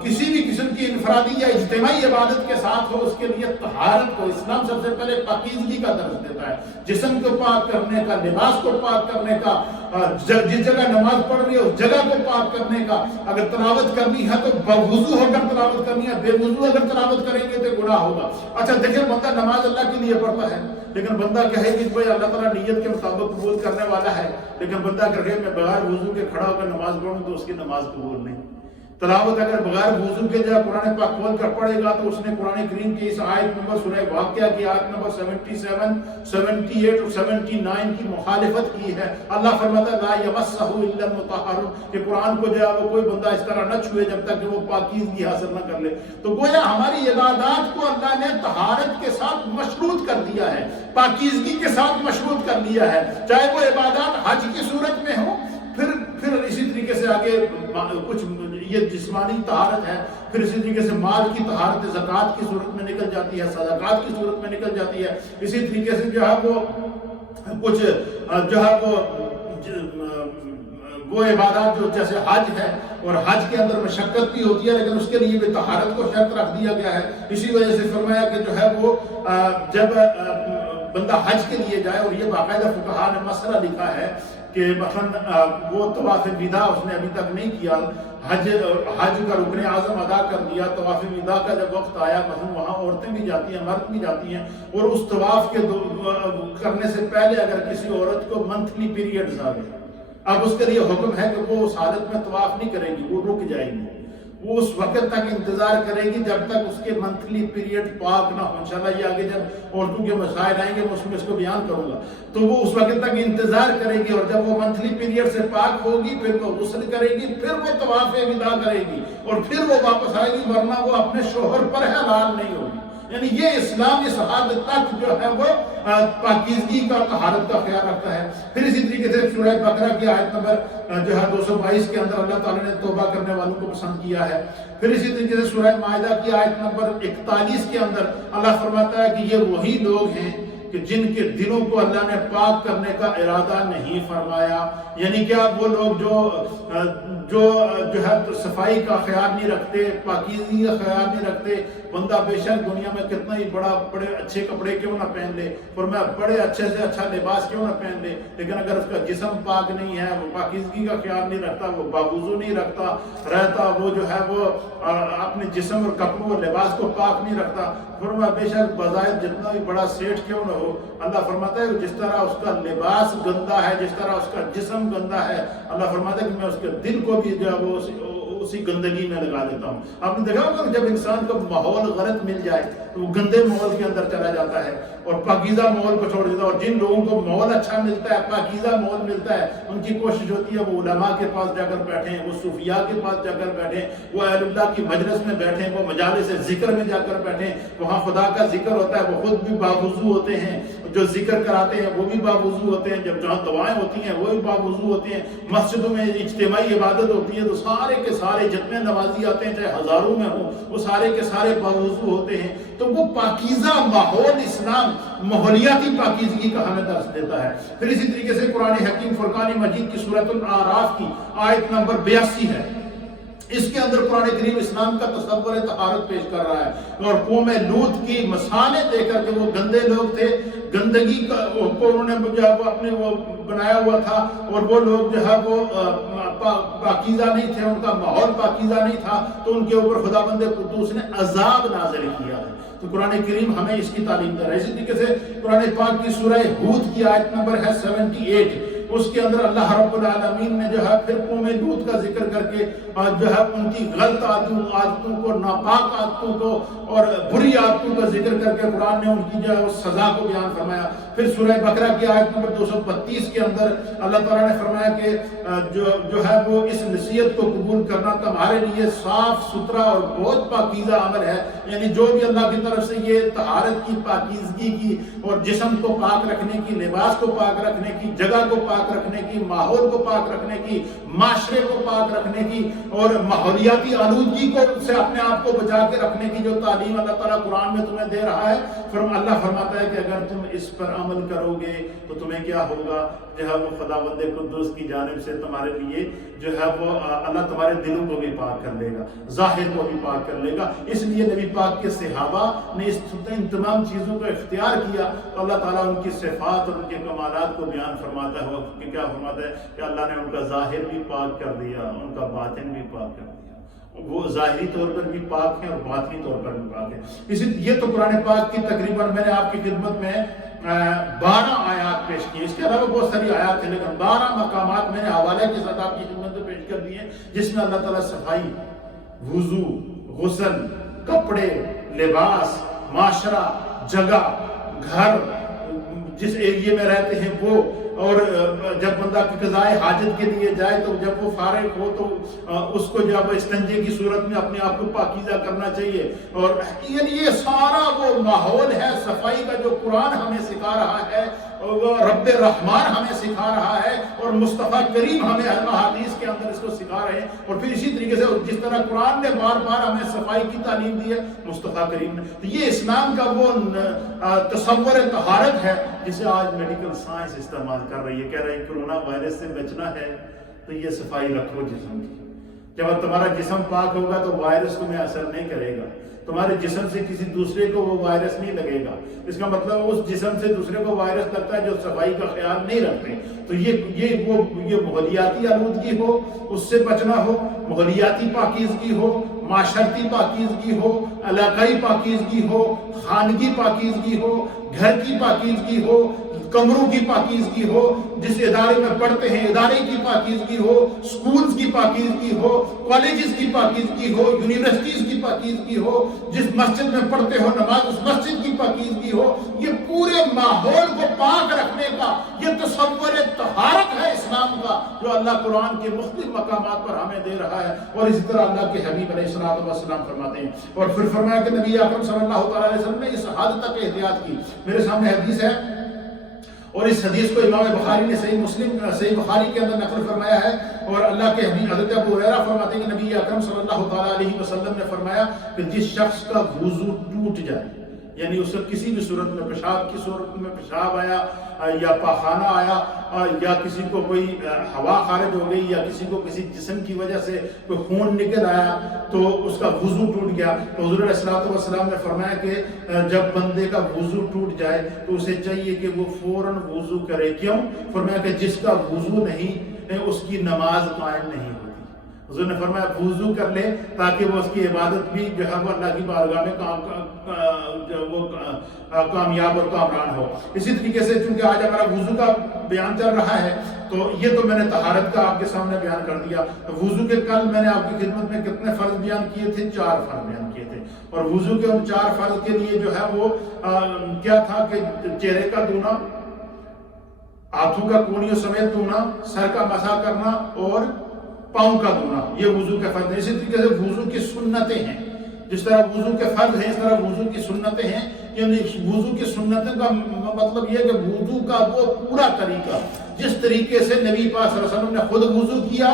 کسی بھی قسم کی انفرادی یا اجتماعی عبادت کے ساتھ ہو، اس کے لیے طہارت کو اسلام سب سے پہلے پاکیزگی کا درس دیتا ہے. جسم کو پاک کرنے کا، لباس کو پاک کرنے کا، جس جگہ نماز پڑھ رہی ہے اس جگہ کو پاک کرنے کا. اگر تلاوت کرنی ہے تو بوضو ہو کر تلاوت کرنی ہے، بے وضو اگر تلاوت کریں گے تو گناہ ہوگا. اچھا دیکھیں بندہ نماز اللہ کے لیے پڑھتا ہے لیکن بندہ کہے کہ بھائی اللہ تعالیٰ نیت کے مطابق قبول کرنے والا ہے، لیکن بندہ کہے میں بغیر وضو کے کھڑا ہو کر نماز پڑھوں تو اس کی نماز قبول نہیں. تلاوت اگر بغیر وضو کے جگہ قرآن پاک کھول کر پڑھے گا تو اس نے قرآن کریم کی اس آیت نمبر سورہ واقعہ کی آیت نمبر 77 78 اور 79 کی مخالفت کی ہے. اللہ فرماتا ہے لا یمسہ الا المطہرون کہ قرآن کو جو ہے وہ کوئی بندہ اس طرح نہ چھوئے جب تک کہ وہ پاکیزگی حاصل نہ کر لے. تو گویا ہماری عبادات کو اللہ نے طہارت کے ساتھ مشروط کر دیا ہے، پاکیزگی کے ساتھ مشروط کر دیا ہے، چاہے وہ عبادات حج کی صورت میں ہو. پھر اسی طریقے سے آگے کچھ یہ جسمانی طہارت ہے، پھر اسی طریقے سے مال کی طہارت زکوٰۃ کی صورت میں نکل جاتی ہے، صدقات کی صورت میں نکل جاتی ہے. اسی طریقے سے جو ہے وہ کچھ جو ہے وہ عبادات جو جیسے حج ہے، اور حج کے اندر مشقت بھی ہوتی ہے لیکن اس کے لیے بھی طہارت کو شرط رکھ دیا گیا ہے. اسی وجہ سے فرمایا کہ جو ہے وہ جب بندہ حج کے لیے جائے، اور یہ باقاعدہ فقہاء نے مسئلہ لکھا ہے کہ مثلا وہ طواف وداع اس نے ابھی تک نہیں کیا، حج کا رکن اعظم ادا کر دیا، طواف وداع کا جب وقت آیا مثلا وہاں عورتیں بھی جاتی ہیں، مرد بھی جاتی ہیں، اور اس طواف کے کرنے سے پہلے اگر کسی عورت کو منتھلی پیریڈز آ گئے، اب اس کے لیے حکم ہے کہ وہ اس حالت میں طواف نہیں کرے گی، وہ رک جائے گی. وہ اس وقت تک انتظار کرے گی جب تک اس کے منتھلی پیریڈ پاک نہ ہو. انشاءاللہ یہ آگے جب عورتوں کے مسائل آئیں گے میں اس میں اس کو بیان کروں گا. تو وہ اس وقت تک انتظار کرے گی، اور جب وہ منتھلی پیریڈ سے پاک ہوگی پھر وہ غسل کرے گی، پھر وہ طواف وداع کرے گی، اور پھر وہ واپس آئے گی، ورنہ وہ اپنے شوہر پر حلال نہیں ہوگی. یعنی یہ اسلام اس حد تک جو ہے وہ پاکیزگی کا، طہارت کا خیال رکھتا ہے. پھر اسی طریقے سے سورہ بقرہ کی آیت نمبر جو ہے 222 کے اندر اللہ تعالیٰ نے توبہ کرنے والوں کو پسند کیا ہے. پھر اسی طریقے سے سورہ مائدہ کی آیت نمبر 41 کے اندر اللہ فرماتا ہے کہ یہ وہی لوگ ہیں کہ جن کے دلوں کو اللہ نے پاک کرنے کا ارادہ نہیں فرمایا. یعنی کیا؟ وہ لوگ جو ہے صفائی کا خیال نہیں رکھتے، پاکیزگی کا خیال نہیں رکھتے. بندہ بے شک دنیا میں کتنا ہی بڑے اچھے کپڑے کیوں نہ پہن لے، فرمایا بڑے اچھے سے اچھا لباس کیوں نہ پہن لے، لیکن اگر اس کا جسم پاک نہیں ہے، وہ پاکیزگی کا خیال نہیں رکھتا، وہ باوضو نہیں رہتا، وہ جو ہے وہ اپنے جسم اور کپڑوں اور لباس کو پاک نہیں رکھتا، فرمایا بے شک بظاہر جتنا بھی بڑا سیٹھ کیوں نہ ہو، اللہ فرماتا ہے جس طرح اس کا لباس گندا ہے، جس طرح اس کا جسم گندا ہے، اللہ فرماتا ہے کہ میں اس کے دل کو بھی جو ہے وہ اسی گندگی میں لگا دیتا ہوں. آپ نے دیکھا ہوگا کہ جب انسان کو ماحول غلط مل جائے تو وہ گندے ماحول کے اندر چلا جاتا ہے اور پاکیزہ ماحول کو چھوڑ دیتا ہے. اور جن لوگوں کو ماحول اچھا ملتا ہے، پاکیزہ ماحول ملتا ہے، ان کی کوشش ہوتی ہے وہ علماء کے پاس جا کر بیٹھیں، وہ صوفیاء کے پاس جا کر بیٹھیں، وہ اہل اللہ کی مجلس میں بیٹھیں، وہ مجالس ذکر میں جا کر بیٹھیں. وہاں خدا کا ذکر ہوتا ہے، وہ خود بھی باوضو ہوتے ہیں، جو ذکر کراتے ہیں وہ بھی باوضو ہوتے ہیں، جب جہاں دعائیں ہوتی ہیں وہ بھی باوضو ہوتے ہیں. مسجدوں میں اجتماعی عبادت ہوتی ہے تو سارے کے سارے جتنے نمازی آتے ہیں چاہے ہزاروں میں ہوں، وہ سارے کے سارے باوضو ہوتے ہیں. تو وہ پاکیزہ ماحول اسلام ماحولیاتی پاکیزگی کا ہمیں درس دیتا ہے. پھر اسی طریقے سے قرآن حکیم فرقان مجید کی سورۃ الاعراف کی آیت نمبر 82 ہے. اس کے اندر قرآن کریم اسلام کا تصور طہارت پیش کر رہا ہے، اور قوم لوط کی مثالیں دے کر کے، وہ گندے لوگ تھے، گندگی کو انہوں نے جو ہے وہ اپنے وہ بنایا ہوا تھا، اور وہ لوگ جو ہے وہ پاکیزہ نہیں تھے، ان کا ماحول پاکیزہ نہیں تھا، تو ان کے اوپر خداوند قدوس نے عذاب نازل کیا ہے. تو قرآن کریم ہمیں اس کی تعلیم دے رہا ہے. اسی طریقے سے قرآن پاک کی سورہ ہود کی آیت نمبر ہے 78، اس کے اندر اللہ رب العالمین نے جو ہے پھر قوم لوط کا ذکر کر کے جو ہے ان کی غلط عادتوں کو، ناپاک عادتوں کو اور بری عادتوں کا ذکر کر کے قرآن نے ان کی جو ہے اس سزا کو بیان فرمایا. پھر سورہ بقرہ کی آیت نمبر 232 کے اندر اللہ تعالیٰ نے فرمایا کہ جو ہے وہ اس نصیحت کو قبول کرنا تمہارے لیے صاف ستھرا اور بہت پاکیزہ عمل ہے. یعنی جو بھی اللہ کی طرف سے یہ طہارت کی، پاکیزگی کی، اور جسم کو پاک رکھنے کی، لباس کو پاک رکھنے کی، جگہ کو پاک رکھنے کی، ماحول کو پاک رکھنے کی، معاشرے کو پاک رکھنے کی، اور ماحولیاتی آلودگی کو سے اپنے آپ کو بچا کے رکھنے کی جو تعلیم اللہ تعالیٰ قرآن میں تمہیں دے رہا ہے، اللہ فرماتا ہے کہ اگر تم اس پر عمل کرو گے تو تمہیں کیا ہوگا؟ جو ہے وہ خداوند قدوس کی جانب سے تمہارے لیے جو ہے وہ اللہ تمہارے دلوں کو بھی پاک کر لے گا، ظاہر کو بھی پاک کر لے گا. اس لیے نبی پاک کے صحابہ نے ان تمام چیزوں کو اختیار کیا تو اللہ تعالیٰ ان کی صفات اور ان کے کمالات کو بیان فرماتا ہے. کہ کیا فرماتا ہے کہ اللہ نے ان کا ظاہر بھی پاک کر دیا، ان کا باطن بھی پاک کر دیا. وہ ظاہری طور پر بھی پاک ہیں اور باطنی طور پر بھی پاک ہیں. یہ تو قرآن پاک کی تقریباً میں نے آپ کی خدمت میں 12 آیات پیش کی. اس کے علاوہ بہت ساری آیات ہیں، لیکن 12 مقامات میں نے حوالے کے ساتھ آپ کی خدمت میں پیش کر دیے جس میں اللہ تعالیٰ صفائی، وضو، غسل، کپڑے، لباس، معاشرہ، جگہ، گھر، جس ایریے میں رہتے ہیں وہ، اور جب بندہ قضائے حاجت کے لیے جائے تو جب وہ فارغ ہو تو اس کو جب استنجے کی صورت میں اپنے آپ کو پاکیزہ کرنا چاہیے. اور یعنی یہ سارا وہ ماحول ہے صفائی کا جو قرآن ہمیں سکھا رہا ہے، رب رحمان ہمیں سکھا رہا ہے، اور مصطفیٰ کریم ہمیں احادیث کے اندر اس کو سکھا رہے ہیں. اور پھر اسی طریقے سے جس طرح قرآن نے بار بار ہمیں صفائی کی تعلیم دی ہے، مصطفیٰ کریم نے، تو یہ اسلام کا وہ تصور طہارت ہے جسے آج میڈیکل سائنس استعمال کر رہی ہے. کہہ رہی ہے کرونا وائرس سے بچنا ہے تو یہ صفائی رکھو جسم کی. جب تمہارا جسم پاک ہوگا تو وائرس تمہیں اثر نہیں کرے گا، تمہارے جسم سے کسی دوسرے کو وہ وائرس نہیں لگے گا. اس کا مطلب اس جسم سے دوسرے کو وائرس لگتا ہے جو صفائی کا خیال نہیں رکھتے. تو یہ ماحولیاتی آلودگی ہو اس سے بچنا ہو، ماحولیاتی پاکیزگی ہو، معاشرتی پاکیزگی ہو، علاقائی پاکیزگی ہو، خانگی پاکیزگی ہو، گھر کی پاکیزگی ہو، کمروں کی پاکیزگی ہو، جس ادارے میں پڑھتے ہیں ادارے کی پاکیزگی ہو، سکولز کی پاکیزگی ہو، کالجز کی پاکیزگی ہو، یونیورسٹیز کی پاکیزگی ہو، جس مسجد میں پڑھتے ہو نماز اس مسجد کی پاکیزگی ہو، یہ پورے ماحول کو پاک رکھنے کا یہ تصور طہارت ہے اسلام کا، جو اللہ قرآن کے مختلف مقامات پر ہمیں دے رہا ہے۔ اور اسی طرح اللہ کے حبیب علیہ السلام فرماتے ہیں، اور پھر فرمایا کہ نبی اکرم صلی اللہ تعالیٰ علیہ وسلم نے اس حد تک احتیاط کی۔ میرے سامنے حدیث ہے، اور اس حدیث کو امام بخاری نے صحیح بخاری کے اندر نقل فرمایا ہے، اور اللہ کے حبیب حضرت ابو ہریرہ فرماتے ہیں کہ نبی اکرم صلی اللہ تعالیٰ علیہ وسلم نے فرمایا کہ جس شخص کا وضو ٹوٹ جائے، یعنی اس سے کسی بھی صورت میں پیشاب کی صورت میں پیشاب آیا یا پاخانہ آیا یا کسی کو کوئی ہوا خارج ہو گئی یا کسی کو کسی جسم کی وجہ سے کوئی خون نکل آیا تو اس کا وضو ٹوٹ گیا، تو حضور علیہ الصلوۃ والسلام نے فرمایا کہ جب بندے کا وضو ٹوٹ جائے تو اسے چاہیے کہ وہ فوراً وضو کرے۔ کیوں؟ فرمایا کہ جس کا وضو نہیں اس کی نماز قائم نہیں ہوتی۔ حضور نے فرمایا وضو کر لے تاکہ وہ اس کی عبادت بھی جو ہے وہ اللہ کی بارگاہ میں کامیاب اور کامران ہو۔ اسی طریقے سے چونکہ آج ہمارا وضو کا بیان چل رہا ہے تو یہ تو میں نے طہارت کا آپ کے سامنے بیان کر دیا۔ وضو کے کل میں نے آپ کی خدمت میں کتنے فرض بیان کیے تھے؟ 4 فرض بیان کیے تھے، اور وضو کے ان 4 فرض کے لیے جو ہے وہ کیا تھا کہ چہرے کا دھونا، ہاتھوں کا کونیوں سمیت دھونا، سر کا مسح کرنا اور پاؤں کا دھونا، یہ وضو کے فرض ہیں۔ اسی طریقے سے وضو کی سنتیں ہیں، جس طرح وضو کے فرض ہیں اس طرح وضو کی سنتیں ہیں۔ یعنی وضو کی سنتوں کا مطلب یہ کہ وضو کا وہ پورا طریقہ جس طریقے سے نبی پاک صلی اللہ علیہ وسلم نے خود وضو کیا،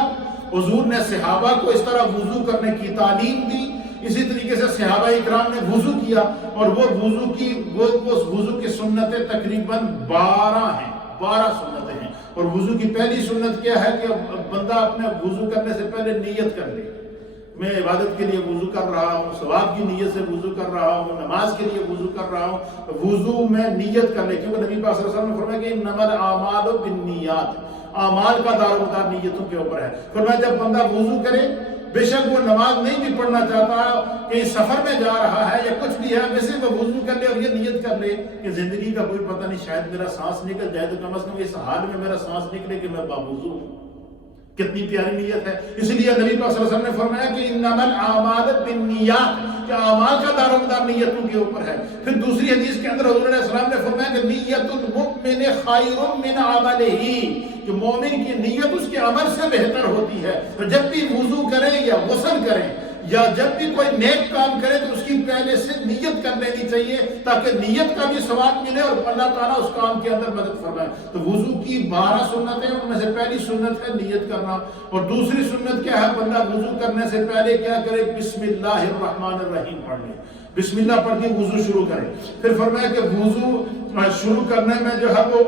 حضور نے صحابہ کو اس طرح وضو کرنے کی تعلیم دی، اسی طریقے سے صحابہ اکرام نے وضو کیا، اور وہ وضو کی سنتیں تقریباً 12 ہیں، 12 سنتیں ہیں۔ اور وضو کی پہلی سنت کیا ہے کہ بندہ اپنے وضو کرنے سے پہلے نیت کر لے، میں عبادت کے لیے وضو کر رہا ہوں، ثواب کی نیت سے وضو کر رہا ہوں، نماز کے لیے وضو کر رہا ہوں، وضو میں نیت کر لے، کیونکہ نبی پاک صلی اللہ علیہ وسلم نے فرمایا کہ انما الاعمال بالنیات، اعمال کا دار و مدار نیتوں کے اوپر ہے۔ فرمایا جب بندہ وضو کرے، بے شک وہ نماز نہیں بھی پڑھنا چاہتا، کہیں سفر میں جا رہا ہے یا کچھ بھی ہے، ویسے وہ وضو کر لے اور یہ نیت کر لے کہ زندگی کا کوئی پتہ نہیں، شاید میرا سانس نکل جائے تو کم از کم اس حال میں میرا سانس نکلے کہ میں باوضو ہوں۔ کتنی پیاری نیت ہے۔ اس لیے نبی پاک صلی اللہ علیہ وسلم نے فرمایا کہ انما الاعمال بالنیات، کہ اعمال کا دار و مدار نیتوں کے اوپر ہے۔ پھر دوسری حدیث کے اندر حضور علیہ السلام نے فرمایا کہ نیت المؤمن خیر من عملہ، کہ مومن کی نیت اس کے عمل سے بہتر ہوتی ہے۔ تو جب بھی وضو کریں یا غسل کریں یا جب بھی کوئی نیک کام کرے تو اس کی پہلے سے نیت کر لینی چاہیے تاکہ نیت کا بھی ثواب ملے اور اللہ تعالیٰ اس کام کے اندر مدد فرمائے۔ تو وضو کی 12 سنتیں، ان میں سے پہلی سنت ہے نیت کرنا، اور دوسری سنت کیا ہے؟ بندہ وضو کرنے سے پہلے کیا کرے؟ بسم اللہ الرحمن الرحیم پڑھ لے، بسم اللہ پڑھ کے وضو شروع کرے۔ پھر فرمایا کہ وضو شروع کرنے میں جو ہے وہ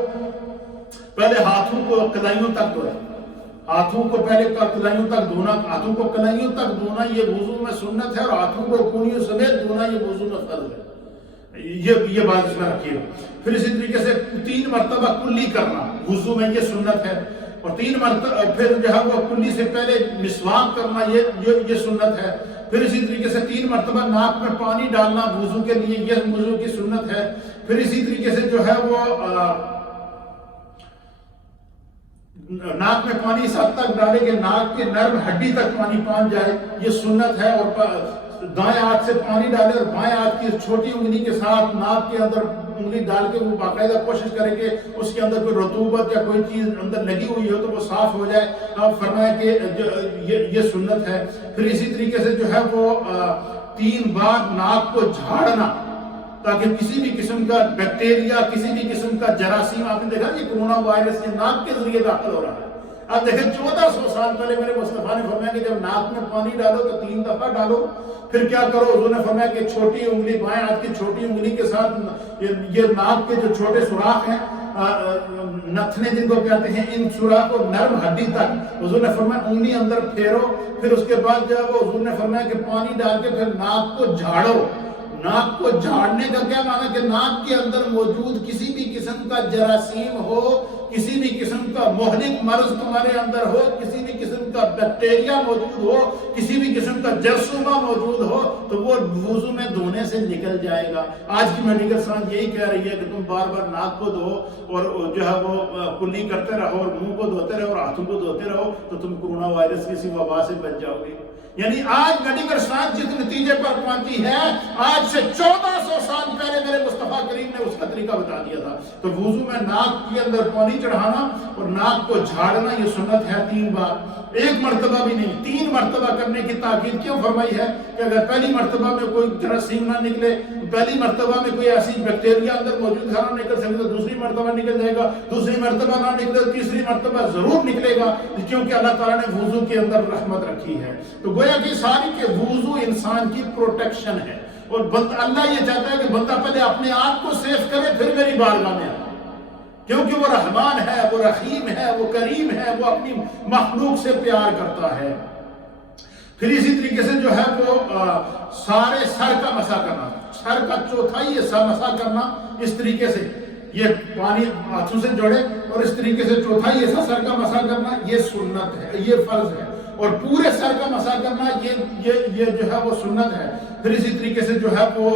پہلے ہاتھوں کو کلائیوں تک دھوئے، ہاتھوں کو پہلے کلائیوں تک دھونا، ہاتھوں کو کلائیوں تک دھونا یہ وضو میں سنت ہے، اور ہاتھوں کو کونیوں سمیت دھونا یہ وضو میں فرض ہے۔ یہ بات اس میں رکھیے۔ پھر اسی طریقے سے 3 مرتبہ کلی کرنا وضو میں یہ سنت ہے، اور 3 مرتبہ پھر جو ہے وہ کلی سے پہلے مسواک کرنا یہ سنت ہے۔ پھر اسی طریقے سے 3 مرتبہ ناک میں پانی ڈالنا وضو کے لیے یہ وضو کی سنت ہے۔ پھر اسی طریقے سے جو ہے وہ ناک میں پانی اس حد تک ڈالے کہ ناک کے نرم ہڈی تک پانی پہنچ جائے، یہ سنت ہے۔ اور دائیں ہاتھ سے پانی ڈالے اور بائیں ہاتھ کی چھوٹی انگلی کے ساتھ ناک کے اندر انگلی ڈال کے وہ باقاعدہ کوشش کرے کہ اس کے اندر کوئی رطوبت یا کوئی چیز اندر لگی ہوئی ہو تو وہ صاف ہو جائے۔ اب فرمایا کہ یہ سنت ہے۔ پھر اسی طریقے سے جو ہے وہ 3 بار ناک کو جھاڑنا تاکہ کسی بھی قسم کا بیکٹیریا، کسی بھی قسم کا جراثیم، آپ نے دیکھا یہ کرونا وائرس یہ ناک کے ذریعے داخل ہو رہا ہے۔ اب دیکھیں 1400 سال پہلے میرے مصطفیٰ نے فرمایا کہ جب ناک میں پانی ڈالو تو 3 دفعہ ڈالو، پھر کیا کرو؟ حضور نے فرمایا کہ چھوٹی انگلی، بائیں ہاتھ کی چھوٹی انگلی کے ساتھ یہ ناک کے جو چھوٹے سوراخ ہیں، نتھنے جن کو کہتے ہیں، ان سوراخ کو نرم ہڈی تک حضور نے فرمایا انگلی اندر پھیرو۔ پھر اس کے بعد جو ہے وہ حضور نے فرمایا کہ پانی ڈال کے پھر ناک کو جھاڑو۔ ناک کو جھاڑنے کا کیا معنی کہ ناک کے اندر موجود کسی بھی قسم کا جراثیم ہو، کسی بھی قسم کا مہلک مرض تمہارے اندر ہو، کسی بھی قسم کا بیکٹیریا موجود ہو, کسی بھی قسم کا جراثیمہ موجود ہو, تو وہ وضو میں دھونے سے نکل جائے گا. آج کی میڈیکل سائنس یہی کہہ رہی ہے کہ تم بار بار ناک کو دھو اور جو ہے وہ کلی کرتے رہو اور منہ کو دھوتے رہو اور ہاتھوں کو دھوتے رہو تو تم کورونا وائرس کسی وبا سے بچ جاؤ گے. یعنی آج میڈیکل سائنس جس نتیجے پر پہنچی ہے, آج سے 1400 سال پہلے میرے مصطفیٰ کریم نے اس کا طریقہ بتا دیا تھا. تو وضو میں ناک کے اندر پانی چڑھانا اور ناک کو جھاڑنا یہ سنت ہے 3 بار, 1 مرتبہ بھی نہیں, 3 مرتبہ کرنے کی تاکید کیوں فرمائی ہے کہ اگر پہلی مرتبہ میں کوئی جراثیم نہ نکلے, پہلی مرتبہ میں کوئی ایسی بیکٹیریا اندر موجود نہ نکل سکے تو دوسری مرتبہ نکل جائے گا, دوسری مرتبہ نہ نکلے تو تیسری مرتبہ ضرور نکلے گا, کیونکہ اللہ تعالیٰ نے وضو کے اندر رحمت رکھی ہے. تو گویا کہ ساری کہ وضو انسان کی پروٹیکشن ہے, اور اللہ یہ چاہتا ہے کہ بندہ پہلے اپنے آپ کو سیف کرے پھر میری بارگاہ میں آئے, کیونکہ وہ رحمان ہے, وہ رحیم ہے, وہ کریم ہے, وہ اپنی مخلوق سے پیار کرتا ہے. پھر اسی طریقے سے جو ہے وہ سارے سر کا مسح کرنا, سر کا چوتھائی حصہ مسح کرنا, اس طریقے سے یہ پانی ہاتھوں سے جوڑے اور اس طریقے سے چوتھائی حصہ سر کا مسح کرنا, یہ سنت ہے, یہ فرض ہے. اور پورے سر کا مسح کرنا یہ جو ہے وہ سنت ہے. پھر اسی طریقے سے جو ہے وہ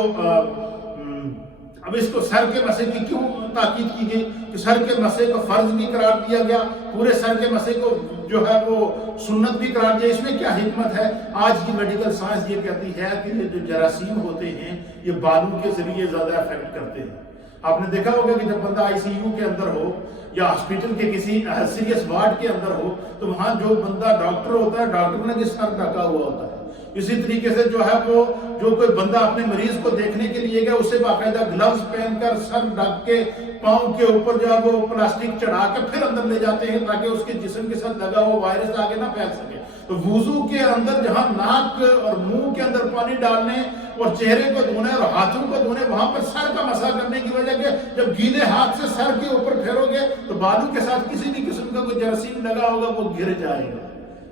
اب اس کو سر کے مسح کی کیوں تاکید کی گئی کہ سر کے مسح کو فرض بھی قرار دیا گیا, پورے سر کے مسح کو جو ہے وہ سنت بھی قرار دیا. اس میں کیا حکمت ہے؟ آج کی میڈیکل سائنس یہ کہتی ہے کہ یہ جو جراثیم ہوتے ہیں یہ بالوں کے ذریعے زیادہ افیکٹ کرتے ہیں. آپ نے دیکھا ہوگا کہ جب بندہ آئی سی یو کے اندر ہو یا ہاسپٹل کے کسی سیریس وارڈ کے اندر ہو تو وہاں جو بندہ ڈاکٹر ہوتا ہے, ڈاکٹر نے بھی سر ڈھکا ہوا ہوتا ہے. اسی طریقے سے جو ہے وہ جو کوئی بندہ اپنے مریض کو دیکھنے کے لیے گیا اسے باقاعدہ گلوز پہن کر سر ڈھک کے پاؤں کے اوپر جو ہے وہ پلاسٹک چڑھا کے پھر اندر لے جاتے ہیں تاکہ اس کے جسم کے ساتھ لگا ہوا وائرس آگے نہ پھیل سکے. تو وضو کے اندر جہاں ناک اور منہ کے اندر پانی ڈالنے اور چہرے کو دھونے اور ہاتھوں کو دھونے, وہاں پر سر کا مسح کرنے کی وجہ کہ جب گیلے ہاتھ سے سر کے اوپر پھیرو گے تو بالوں کے ساتھ کسی بھی قسم کا کوئی جراثیم لگا ہوگا وہ گر جائے گا.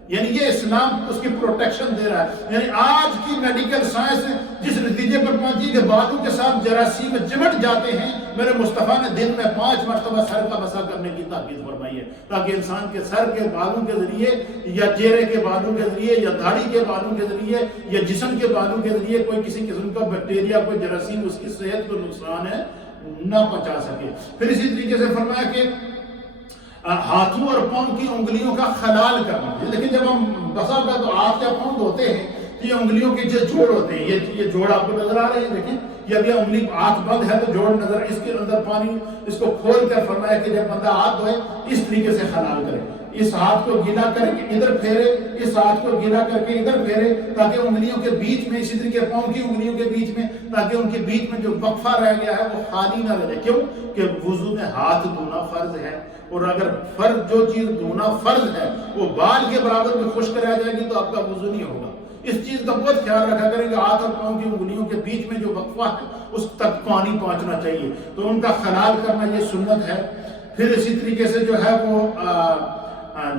یعنی یہ اسلام اس کی پروٹیکشن دے رہا ہے. یعنی آج کی میڈیکل سائنس جس نتیجے پر پہنچی کہ بالوں کے ساتھ جراثیم چمٹ جاتے ہیں, میرے مصطفیٰ نے دن میں 5 مرتبہ سر کا مسح کرنے کی تاکید فرمائی ہے تاکہ انسان کے سر کے بالوں کے ذریعے یا چہرے کے بالوں کے ذریعے یا داڑھی کے بالوں کے ذریعے یا جسم کے بالوں کے ذریعے کوئی کسی قسم کا بیکٹیریا, کوئی جراثیم اس کی صحت کو نقصان ہے نہ پہنچا سکے. پھر اسی طریقے سے فرمایا کہ ہاتھوں اور پاؤں کی انگلیوں کا خلال کرنا. لیکن جب ہم بسا ہوتا تو ہاتھ یا پاؤں دھوتے ہیں تو یہ انگلیوں کے جو جوڑ ہوتے ہیں, یہ جوڑ آپ کو نظر آ رہے ہیں, دیکھیں یہ ابھی انگلی ہاتھ بند ہے تو جوڑ نظر, اس کے اندر پانی اس کو کھول کر فرمایا کہ جب بندہ ہاتھ دھوئے اس طریقے سے خلال کرے, اس ہاتھ کو گیلا کر کے ادھر پھیرے, اس ہاتھ کو گیلا کر کے ادھر پھیرے تاکہ انگلیوں کے بیچ میں, اسی طریقے پاؤں کی انگلیوں کے بیچ میں, تاکہ ان کے بیچ میں جو وقفہ رہ گیا ہے وہ خالی نہ رہے. کیوں کہ وضو میں ہاتھ دھونا فرض ہے, اور اگر فرض جو چیز دھونا فرض ہے وہ بال کے برابر میں خشک رہ جائے گی تو آپ کا وضو نہیں ہوگا. اس چیز کا بہت خیال رکھا کریں کہ ہاتھ اور پاؤں کی انگلیوں کے بیچ میں جو وقفہ ہے اس تک پانی پہنچنا چاہیے, تو ان کا خلال کرنا یہ سنت ہے. پھر اسی طریقے سے جو ہے وہ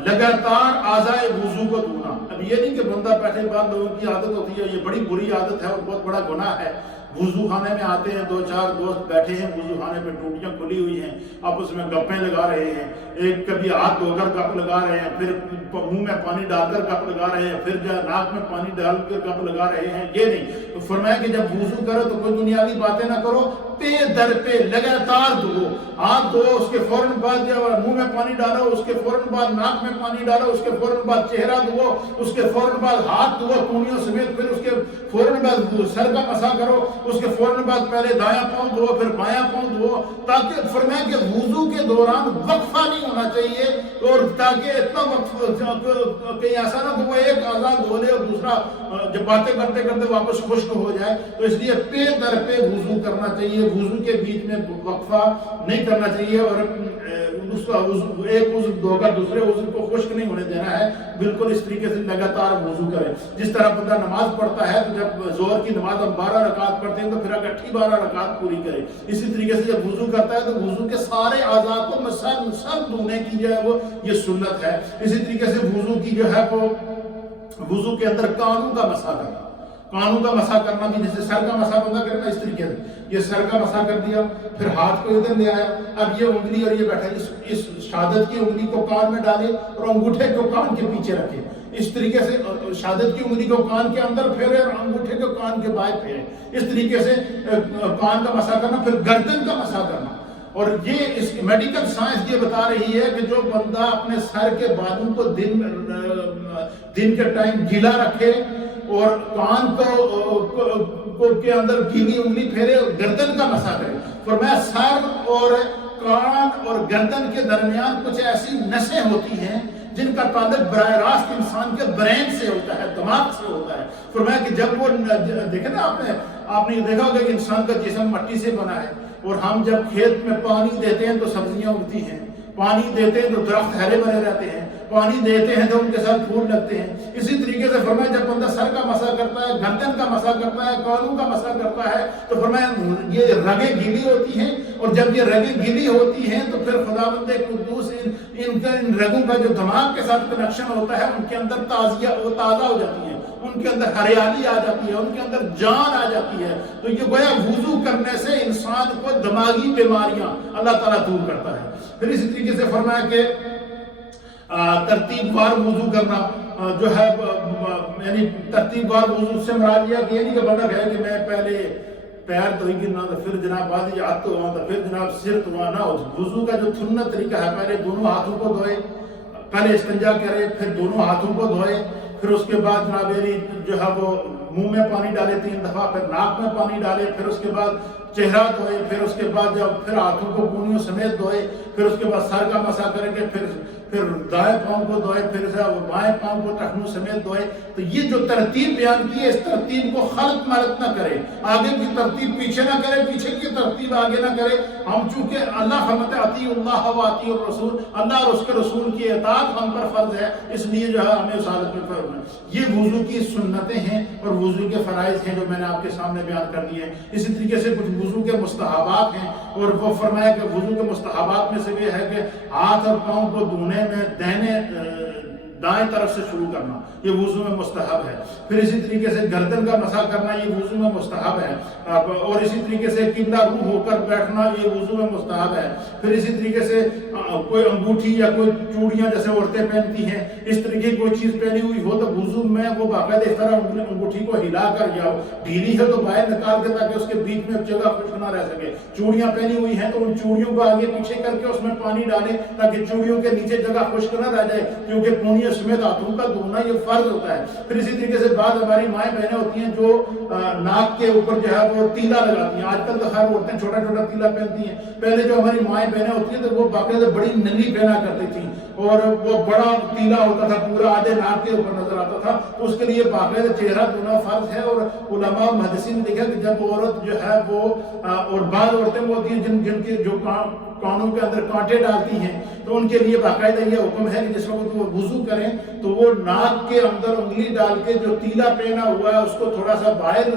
لگاتار اعضائے وضو کو دھونا. اب یہ نہیں کہ بندہ بیٹھے بعد لوگوں کی عادت ہوتی ہے, یہ بڑی بری عادت ہے اور بہت بڑا گناہ ہے. وضو خانے میں آتے ہیں, 2-4 دوست بیٹھے ہیں وضو خانے پہ, ٹوٹیاں کھلی ہوئی ہیں, آپس میں گپیں لگا رہے ہیں, ایک کبھی ہاتھ دھو کر گپ لگا رہے ہیں, پھر منہ میں پانی ڈال کر گپ لگا رہے ہیں, پھر جو ناک میں پانی ڈال کر گپ لگا رہے ہیں. یہ نہیں, تو فرمایا کہ جب وضو کرو تو کوئی دنیاوی باتیں نہ کرو, پے در پہ لگاتار دھو. ہاتھ دھو, اس کے فوراً بعد جو منہ میں پانی ڈالو, اس کے فوراً بعد ناک میں پانی ڈالو, اس کے فوراً بعد چہرہ دھو, اس کے فوراً بعد ہاتھ دھو کونیوں سمیت, پھر اس کے فوراً بعد سر کا مسح کرو, اس کے فوراً بعد پہلے دایاں پاؤں دھو پھر بایاں پاؤں دھو, تاکہ فرمایا کہ وضو کے دوران وقفہ نہیں ہونا چاہیے, اور تاکہ اتنا وقفہ کہیں ایسا نہ کہ وہ ایک اعضاء دھو لے اور دوسرا جب باتیں کرتے کرتے واپس خشک ہو جائے. تو اس لیے پے در پہ وضو کرنا چاہیے, وضو کے بیچ میں وقفہ نہیں کرنا چاہیے, اور اس کا ایک عضو دھو کر دوسرے عضو کو خشک نہیں ہونے دینا ہے. بالکل اس طریقے سے لگاتار وضو کرے. جس طرح بندہ نماز پڑھتا ہے تو جب ظہر کی نماز ہم 12 رکعت پڑھتے ہیں تو پھر اکٹھی 12 رکعت پوری کرے. اسی طریقے سے جب وضو کرتا ہے تو وضو کے سارے اعضاء کو مسل دھونے کی جو ہے وہ یہ سنت ہے. اسی طریقے سے وضو کی جو ہے وہ وضو کے اندر کانوں کا مسح کرنا, کانوں کا مسح کرنا بھی جیسے سر کا مسح بندہ کرنا, اس طریقے سے یہ سر کا مسح کر دیا, پھر ہاتھ کو ادھر لے آیا, اب یہ انگلی اور یہ بیٹھا اس شہادت کی انگلی کو کان میں ڈالے اور انگوٹھے کو کان کے پیچھے رکھے, اس طریقے سے شہادت کی انگلی کو کان کے اندر پھیرے اور انگوٹھے کو کان کے باہر پھیرے، اس طریقے سے کان کا مسح کرنا، پھر گردن کا مسح کرنا. اور یہ اس میڈیکل سائنس یہ بتا رہی ہے کہ جو بندہ اپنے سر کے بالوں کو دن کے ٹائم گیلا رکھے اور کان کو کے اندر گیلی انگلی پھیرے اور گردن کا مسح کرے. فرمایا سر اور کان اور گردن کے درمیان کچھ ایسی نسیں ہوتی ہیں جن کا تعلق براہ راست انسان کے برین سے ہوتا ہے، دماغ سے ہوتا ہے. فرمایا کہ جب وہ دیکھیں نا، آپ نے یہ دیکھا ہوگا کہ انسان کا جسم مٹی سے بنا ہے، اور ہم جب کھیت میں پانی دیتے ہیں تو سبزیاں اگتی ہیں، پانی دیتے ہیں تو درخت ہرے بھرے رہتے ہیں، پانی دیتے ہیں تو ان کے ساتھ پھول لگتے ہیں. اسی طریقے سے فرمایا جب بندہ سر کا مسح کرتا ہے، گردن کا مسح کرتا ہے، کانوں کا مسح کرتا ہے، تو فرمایا یہ رگیں گیلی ہوتی ہیں، اور جب یہ رگیں گیلی ہوتی ہیں تو پھر خداوند قدوس ان رگوں کا جو دماغ کے ساتھ کنیکشن ہوتا ہے ان کے اندر تازہ ہو جاتی ہے، ان کے اندر ہریالی آ جاتی ہے، ان کے اندر جان آ جاتی ہے. تو یہ گویا وضو کرنے سے انسان کو دماغی بیماریاں اللہ تعالیٰ دور کرتا ہے. پھر اسی طریقے سے فرمایا کہ ترتیب وار وضو کرنا جو ہے، یعنی ترتیب وار وضو سے مراد یہ کہ یہ نہیں کہ بندہ کہے کہ میں پہلے پیر دھوئی گرنا تو پھر جناب بعد ہاتھ دھوا تو پھر جناب سر دھوا. نہ، وضو کا جو سنت طریقہ ہے پہلے دونوں ہاتھوں کو دھوئے، پہلے استنجا کرے، پھر دونوں ہاتھوں کو دھوئے، پھر اس کے بعد جناب جو ہے وہ منہ میں پانی ڈالے 3 دفعہ، پھر ناک میں پانی ڈالے، پھر اس کے بعد چہرہ دھوئے، پھر اس کے بعد جب پھر ہاتھوں کو کونیوں سمیت دھوئے، پھر اس کے بعد سر کا مسح کریں گے، پھر دائیں پاؤں کو دھوئے، پھر بائیں پاؤں کو ٹخنوں سمیت دھوئے. تو یہ جو ترتیب بیان کی ہے، اس ترتیب کو خلط ملط نہ کرے، آگے کی ترتیب پیچھے نہ کرے، پیچھے کی ترتیب آگے نہ کرے. ہم چونکہ اللہ فرماتے ہیں اطیعوا اللہ و اطیعوا الرسول، اللہ اور اس کے رسول کی اطاعت ہم پر فرض ہے، اس لیے جو ہے ہمیں اس حالت میں فرض ہے. یہ وضو کی سنتیں ہیں اور وضو کے فرائض ہیں جو میں نے آپ کے سامنے بیان کر دیے ہیں. اسی طریقے سے کچھ وضو کے مستحبات ہیں، اور وہ فرمایا کہ وضو کے مستحبات میں سے یہ ہے کہ ہاتھ اور پاؤں کو دھونے میں دائیں طرف سے شروع کرنا، یہ وضو میں مستحب ہے. پھر اسی طریقے سے گردن کا مسح کرنا، یہ وضو میں مستحب ہے. اور اسی طریقے سے قبلہ روح ہو کر بیٹھنا، یہ وضو میں مستحب ہے. پھر اسی طریقے سے کوئی انگوٹھی یا کوئی چوڑیاں جیسے عورتیں پہنتی ہیں، اس طریقے کی کوئی چیز پہنی ہوئی ہو تو وضو میں وہ باقاعدہ اس طرح انگوٹھی کو ہلا کر جاؤ، ڈھیلی ہے تو باہر نکال کے تاکہ اس کے بیچ میں جگہ خشک نہ رہ سکے. چوڑیاں پہنی ہوئی ہیں تو ان چوڑیوں کو آگے پیچھے کر کے اس میں پانی ڈالیں تاکہ چوڑیوں کے نیچے جگہ خشک نہ رہ جائے، کیونکہ پونیوں سمیت ہاتھوں کا دھونا یہ فرض ہوتا ہے. پھر اسی طریقے سے بعض ہماری مائیں بہنیں ہوتی ہیں جو ناک کے اوپر جو ہے وہ تیلا لگاتی ہیں. آج کل تو خیر عورتیں چھوٹا چھوٹا تیلا پہنتی ہیں، پہلے جو ہماری مائیں بہنیں ہوتی ہیں تو وہ باقاعدہ بڑی نلی پہنا کرتی تھی، اور وہ بڑا تیلا ہوتا تھا، پورا آدھے ناک کے اوپر نظر آتا تھا. تو اس کے لیے باقاعدہ چہرہ دھونا فرض ہے. اور علماء محدثین نے دیکھا کہ جب عورت جو ہے وہ اور بعض عورتیں وہ ہوتی ہیں جن کے جو کانوں کے اندر کانٹے ڈالتی ہیں، تو ان کے لیے باقاعدہ یہ حکم ہے کہ جس وقت وہ وضو کریں تو وہ ناک کے اندر انگلی ڈال کے جو تیلا پہنا ہوا ہے اس کو تھوڑا سا باہر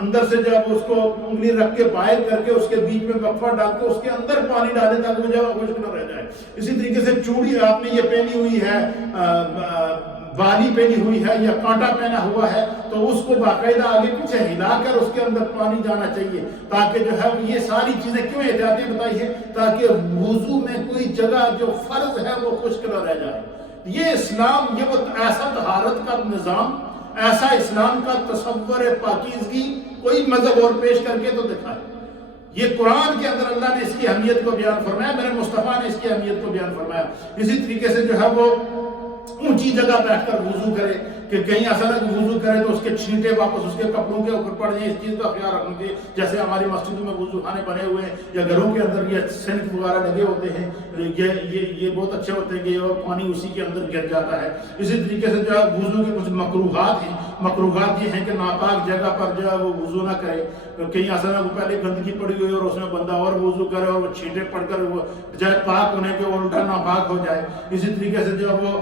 اندر سے جب اس کو انگلی رکھ کے باہر کر کے اس کے بیچ میں وقفہ ڈال کے اس کے اندر پانی ڈالے تاکہ وہ جگہ خشک نہ رہ جائے. اسی طریقے سے چوڑی آپ نے یہ پہنی ہوئی ہے، بالی پہنی ہوئی ہے یا کانٹا پہنا ہوا ہے، تو اس کو باقاعدہ آگے پیچھے ہلا کر اس کے اندر پانی جانا چاہیے تاکہ جو ہے یہ ساری چیزیں کیوں احتیاطیں بتائی ہے تاکہ وضو میں کوئی جگہ جو فرض ہے وہ خشک نہ رہ جائے. یہ اسلام، یہ وہ ایسا طہارت کا نظام، ایسا اسلام کا تصور پاکیزگی کوئی مذہب اور پیش کر کے تو دکھائے. یہ قرآن کے اندر اللہ نے اس کی اہمیت کو بیان فرمایا، میرے مصطفیٰ نے اس کی اہمیت کو بیان فرمایا. اسی طریقے سے جو ہے وہ اونچی جگہ بیٹھ کر وضو کرے کہ کہیں ایسا نہ کہ وضو کرے تو اس کے چھینٹے واپس اس کے کپڑوں کے اوپر پڑ جائیں. اس چیز کا خیال رکھنا چاہیے. جیسے ہماری مسجدوں میں وضو خانے بنے ہوئے ہیں یا گھروں کے اندر یہ سنک وغیرہ لگے ہوتے ہیں، یہ بہت اچھے ہوتے ہیں کہ پانی اسی کے اندر گر جاتا ہے. اسی طریقے سے جو ہے وضو کے کچھ مکروہات ہیں. مکروہات یہ ہیں کہ ناپاک جگہ پر جو ہے وہ وضو نہ کرے. کہیں ایسا نہ کہ پہلے گندگی پڑی ہوئی اور اس میں بندہ اور وضو کرے اور وہ چھینٹے پڑ کر وہ جائے پاک ہونے کے وہ الٹا ناپاک ہو جائے. اسی طریقے سے جو وہ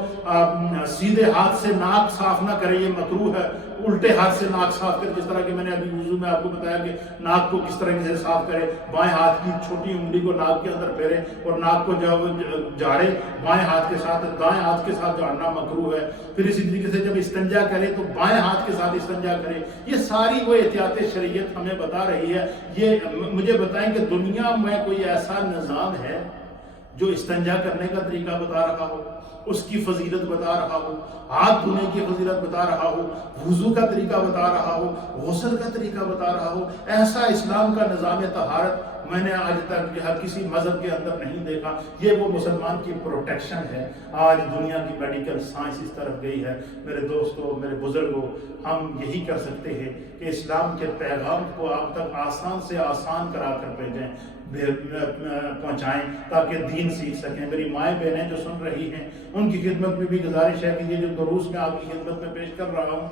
سیدھے ہاتھ سے ناک صاف نہ کرے، یہ مکروہ ہے. الٹے ہاتھ سے ناک صاف کرے، جس طرح کہ میں نے ابھی وضو میں آپ کو بتایا کہ ناک کو کس طرح سے صاف کرے. بائیں ہاتھ کی چھوٹی انگلی کو ناک کے اندر پھیرے اور ناک کو جب جھاڑے بائیں ہاتھ کے ساتھ، دائیں ہاتھ کے ساتھ جھاڑنا مکروہ ہے. پھر اسی طریقے سے جب استنجا کرے تو بائیں ہاتھ کے ساتھ استنجا کرے. یہ ساری وہ احتیاط شریعت ہمیں بتا رہی ہے. یہ مجھے بتائیں کہ دنیا میں کوئی ایسا نظام ہے جو استنجا کرنے کا طریقہ بتا رہا ہو، اس کی فضیلت بتا رہا ہو، ہاتھ دھونے کی فضیلت بتا رہا ہو، وضو کا طریقہ بتا رہا ہو، غسل کا طریقہ بتا رہا ہو، ایسا اسلام کا نظام طہارت میں نے آج تک کسی مذہب کے اندر نہیں دیکھا۔ یہ وہ مسلمان کی پروٹیکشن ہے۔ آج دنیا کی میڈیکل سائنس اس طرف گئی ہے۔ میرے دوستوں، میرے بزرگوں، ہم یہی کر سکتے ہیں کہ اسلام کے پیغام کو آپ تک آسان سے آسان کرا کر پہنچائیں تاکہ دین سیکھ سکیں۔ میری مائیں بہنیں جو سن رہی ہیں، ان کی خدمت میں بھی گزارش ہے کہ یہ جو دروس میں آپ کی خدمت میں پیش کر رہا ہوں،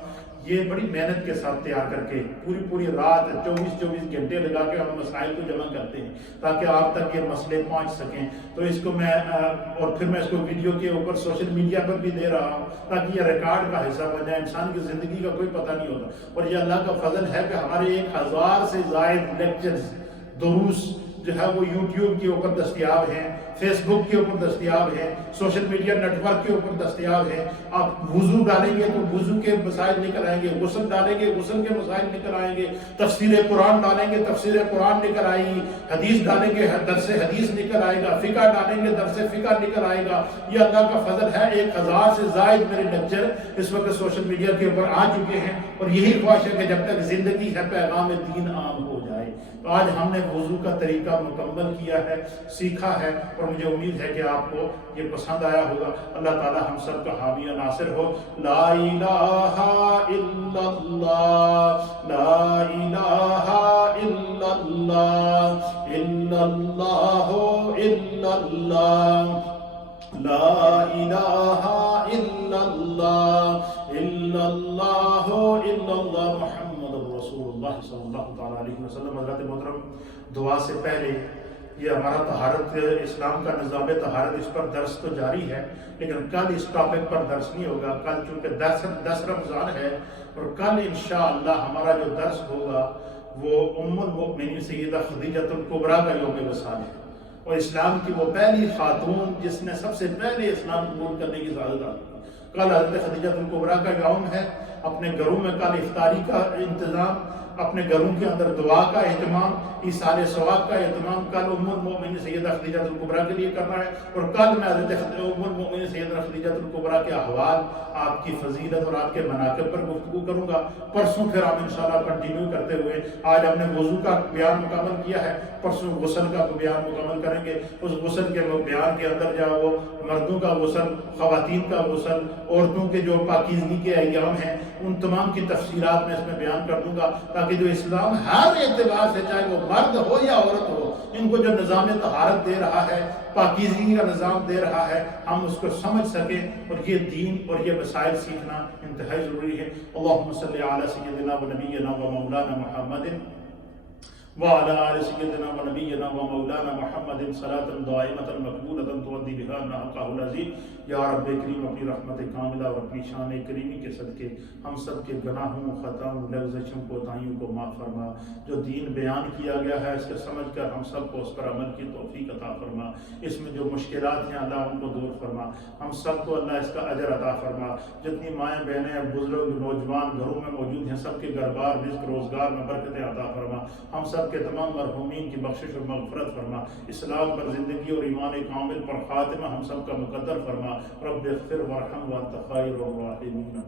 یہ بڑی محنت کے ساتھ تیار کر کے پوری رات 24 گھنٹے لگا کے ہم مسائل کو جمع کرتے ہیں تاکہ آپ تک یہ مسئلے پہنچ سکیں۔ تو اس کو میں اور پھر میں اس کو ویڈیو کے اوپر سوشل میڈیا پر بھی دے رہا ہوں تاکہ یہ ریکارڈ کا حصہ بن جائے۔ انسان کی زندگی کا کوئی پتہ نہیں ہوتا، اور یہ اللہ کا فضل ہے کہ ہمارے 1000 سے زائد لیکچرز، دروس جو ہے وہ یوٹیوب کے اوپر دستیاب ہیں، فیس بک کے اوپر دستیاب ہیں، سوشل میڈیا نیٹ ورک کے اوپر دستیاب ہیں۔ آپ وضو ڈالیں گے تو وضو کے مسائل نکل آئیں گے، غسل ڈالیں گے غسل کے مسائل نکل آئیں گے، تفسیر قرآن ڈالیں گے تفسیر قرآن نکل آئے گی، حدیث ڈالیں گے درس حدیث نکل آئے گا، فقہ ڈالیں گے درس فقہ نکل آئے گا۔ یہ اللہ کا فضل ہے۔ 1000 سے زائد میرے لیکچر اس وقت سوشل میڈیا کے اوپر آ چکے ہیں، اور یہی خواہش ہے کہ جب تک زندگی ہے پیغام دین عام ہو جائے۔ تو آج ہم نے وضو کا طریقہ مکمل کیا ہے، سیکھا ہے، اور مجھے امید ہے کہ آپ کو یہ پسند آیا ہوگا۔ اللہ تعالی ہم سب کا حامی و ناصر ہو۔ لا الہ الا اللہ، لا الہ الا اللہ، الا اللہ الا اللہ، لا الہ الا اللہ، الا اللہ الا اللہ، محمد رسول اللہ صلی اللہ تعالیٰ علیہ وسلم۔ حضرت محترم، دعا سے پہلے یہ ہمارا طہارت، اسلام کا نظام طہارت، اس پر درس تو جاری ہے، لیکن کل اس ٹاپک پر درس نہیں ہوگا۔ کل چونکہ 10 رمضان ہے، اور کل انشاءاللہ ہمارا جو درس ہوگا وہ ام المؤمنین سیدہ خدیجہ الکبریٰ کا یوم وصال ہے، اور اسلام کی وہ پہلی خاتون جس نے سب سے پہلے اسلام قبول کرنے کی سعادت حاصل کی۔ کل حضرت خدیجہ الکبریٰ کا یوم ہے۔ اپنے گھروں میں کل افطاری کا انتظام، اپنے گھروں کے اندر دعا کا اہتمام، ایصال ثواب کا اہتمام کل ام المؤمنین سیدہ خدیجہ الکبریٰ کے لیے کرنا ہے۔ اور کل میں حضرت ام المؤمنین سیدہ خدیجہ الکبریٰ کے احوال، آپ کی فضیلت اور آپ کے مناقب پر گفتگو کروں گا۔ پرسوں پھر ہم انشاءاللہ کنٹینیو کرتے ہوئے، آج ہم نے وضو کا بیان مکمل کیا ہے، پرسوں غسل کا بیان مکمل کریں گے۔ اس غسل کے بیان کے اندر جو وہ مردوں کا غسل، خواتین کا غسل، عورتوں کے جو پاکیزگی کے ایام ہیں، ان تمام کی تفصیلات میں اس میں بیان کر دوں گا، تاکہ جو اسلام ہر اعتبار سے، چاہے وہ مرد ہو یا عورت ہو، ان کو جو نظام طہارت دے رہا ہے، پاکیزگی کا نظام دے رہا ہے، ہم اس کو سمجھ سکیں، اور یہ دین اور یہ مسائل سیکھنا انتہائی ضروری ہے۔ اللہم صلی علی سیدنا و نبینا و مولانا محمد وعلى آل سيدنا ونبينا ومولانا محمد صلاة دائمة مقبولة تؤدي بها حقه العظيم۔ یا رب کریم، اپنی رحمت کاملہ اور اپنی شان کریمی کے صدقے ہم سب کے گناہوں، خطاؤں، لغزشوں، کوتاہیوں کو معاف فرما۔ جو دین بیان کیا گیا ہے اس کو سمجھ کر ہم سب کو اس پر عمل کی توفیق عطا فرما۔ اس میں جو مشکلات ہیں اللہ ان کو دور فرما۔ ہم سب کو اللہ اس کا اجر عطا فرما۔ جتنی مائیں بہنیں، بزرگ، نوجوان گھروں میں موجود ہیں، سب کے گھر بار، رزق، روزگار میں برکتیں عطا فرما۔ ہم سب کے تمام مرحومین کی بخشش اور مغفرت فرما۔ اسلام پر زندگی اور ایمان کامل پر خاتمہ ہم سب کا مقدر فرما۔ رب اغفر وارحم وانت خیر الراحمین۔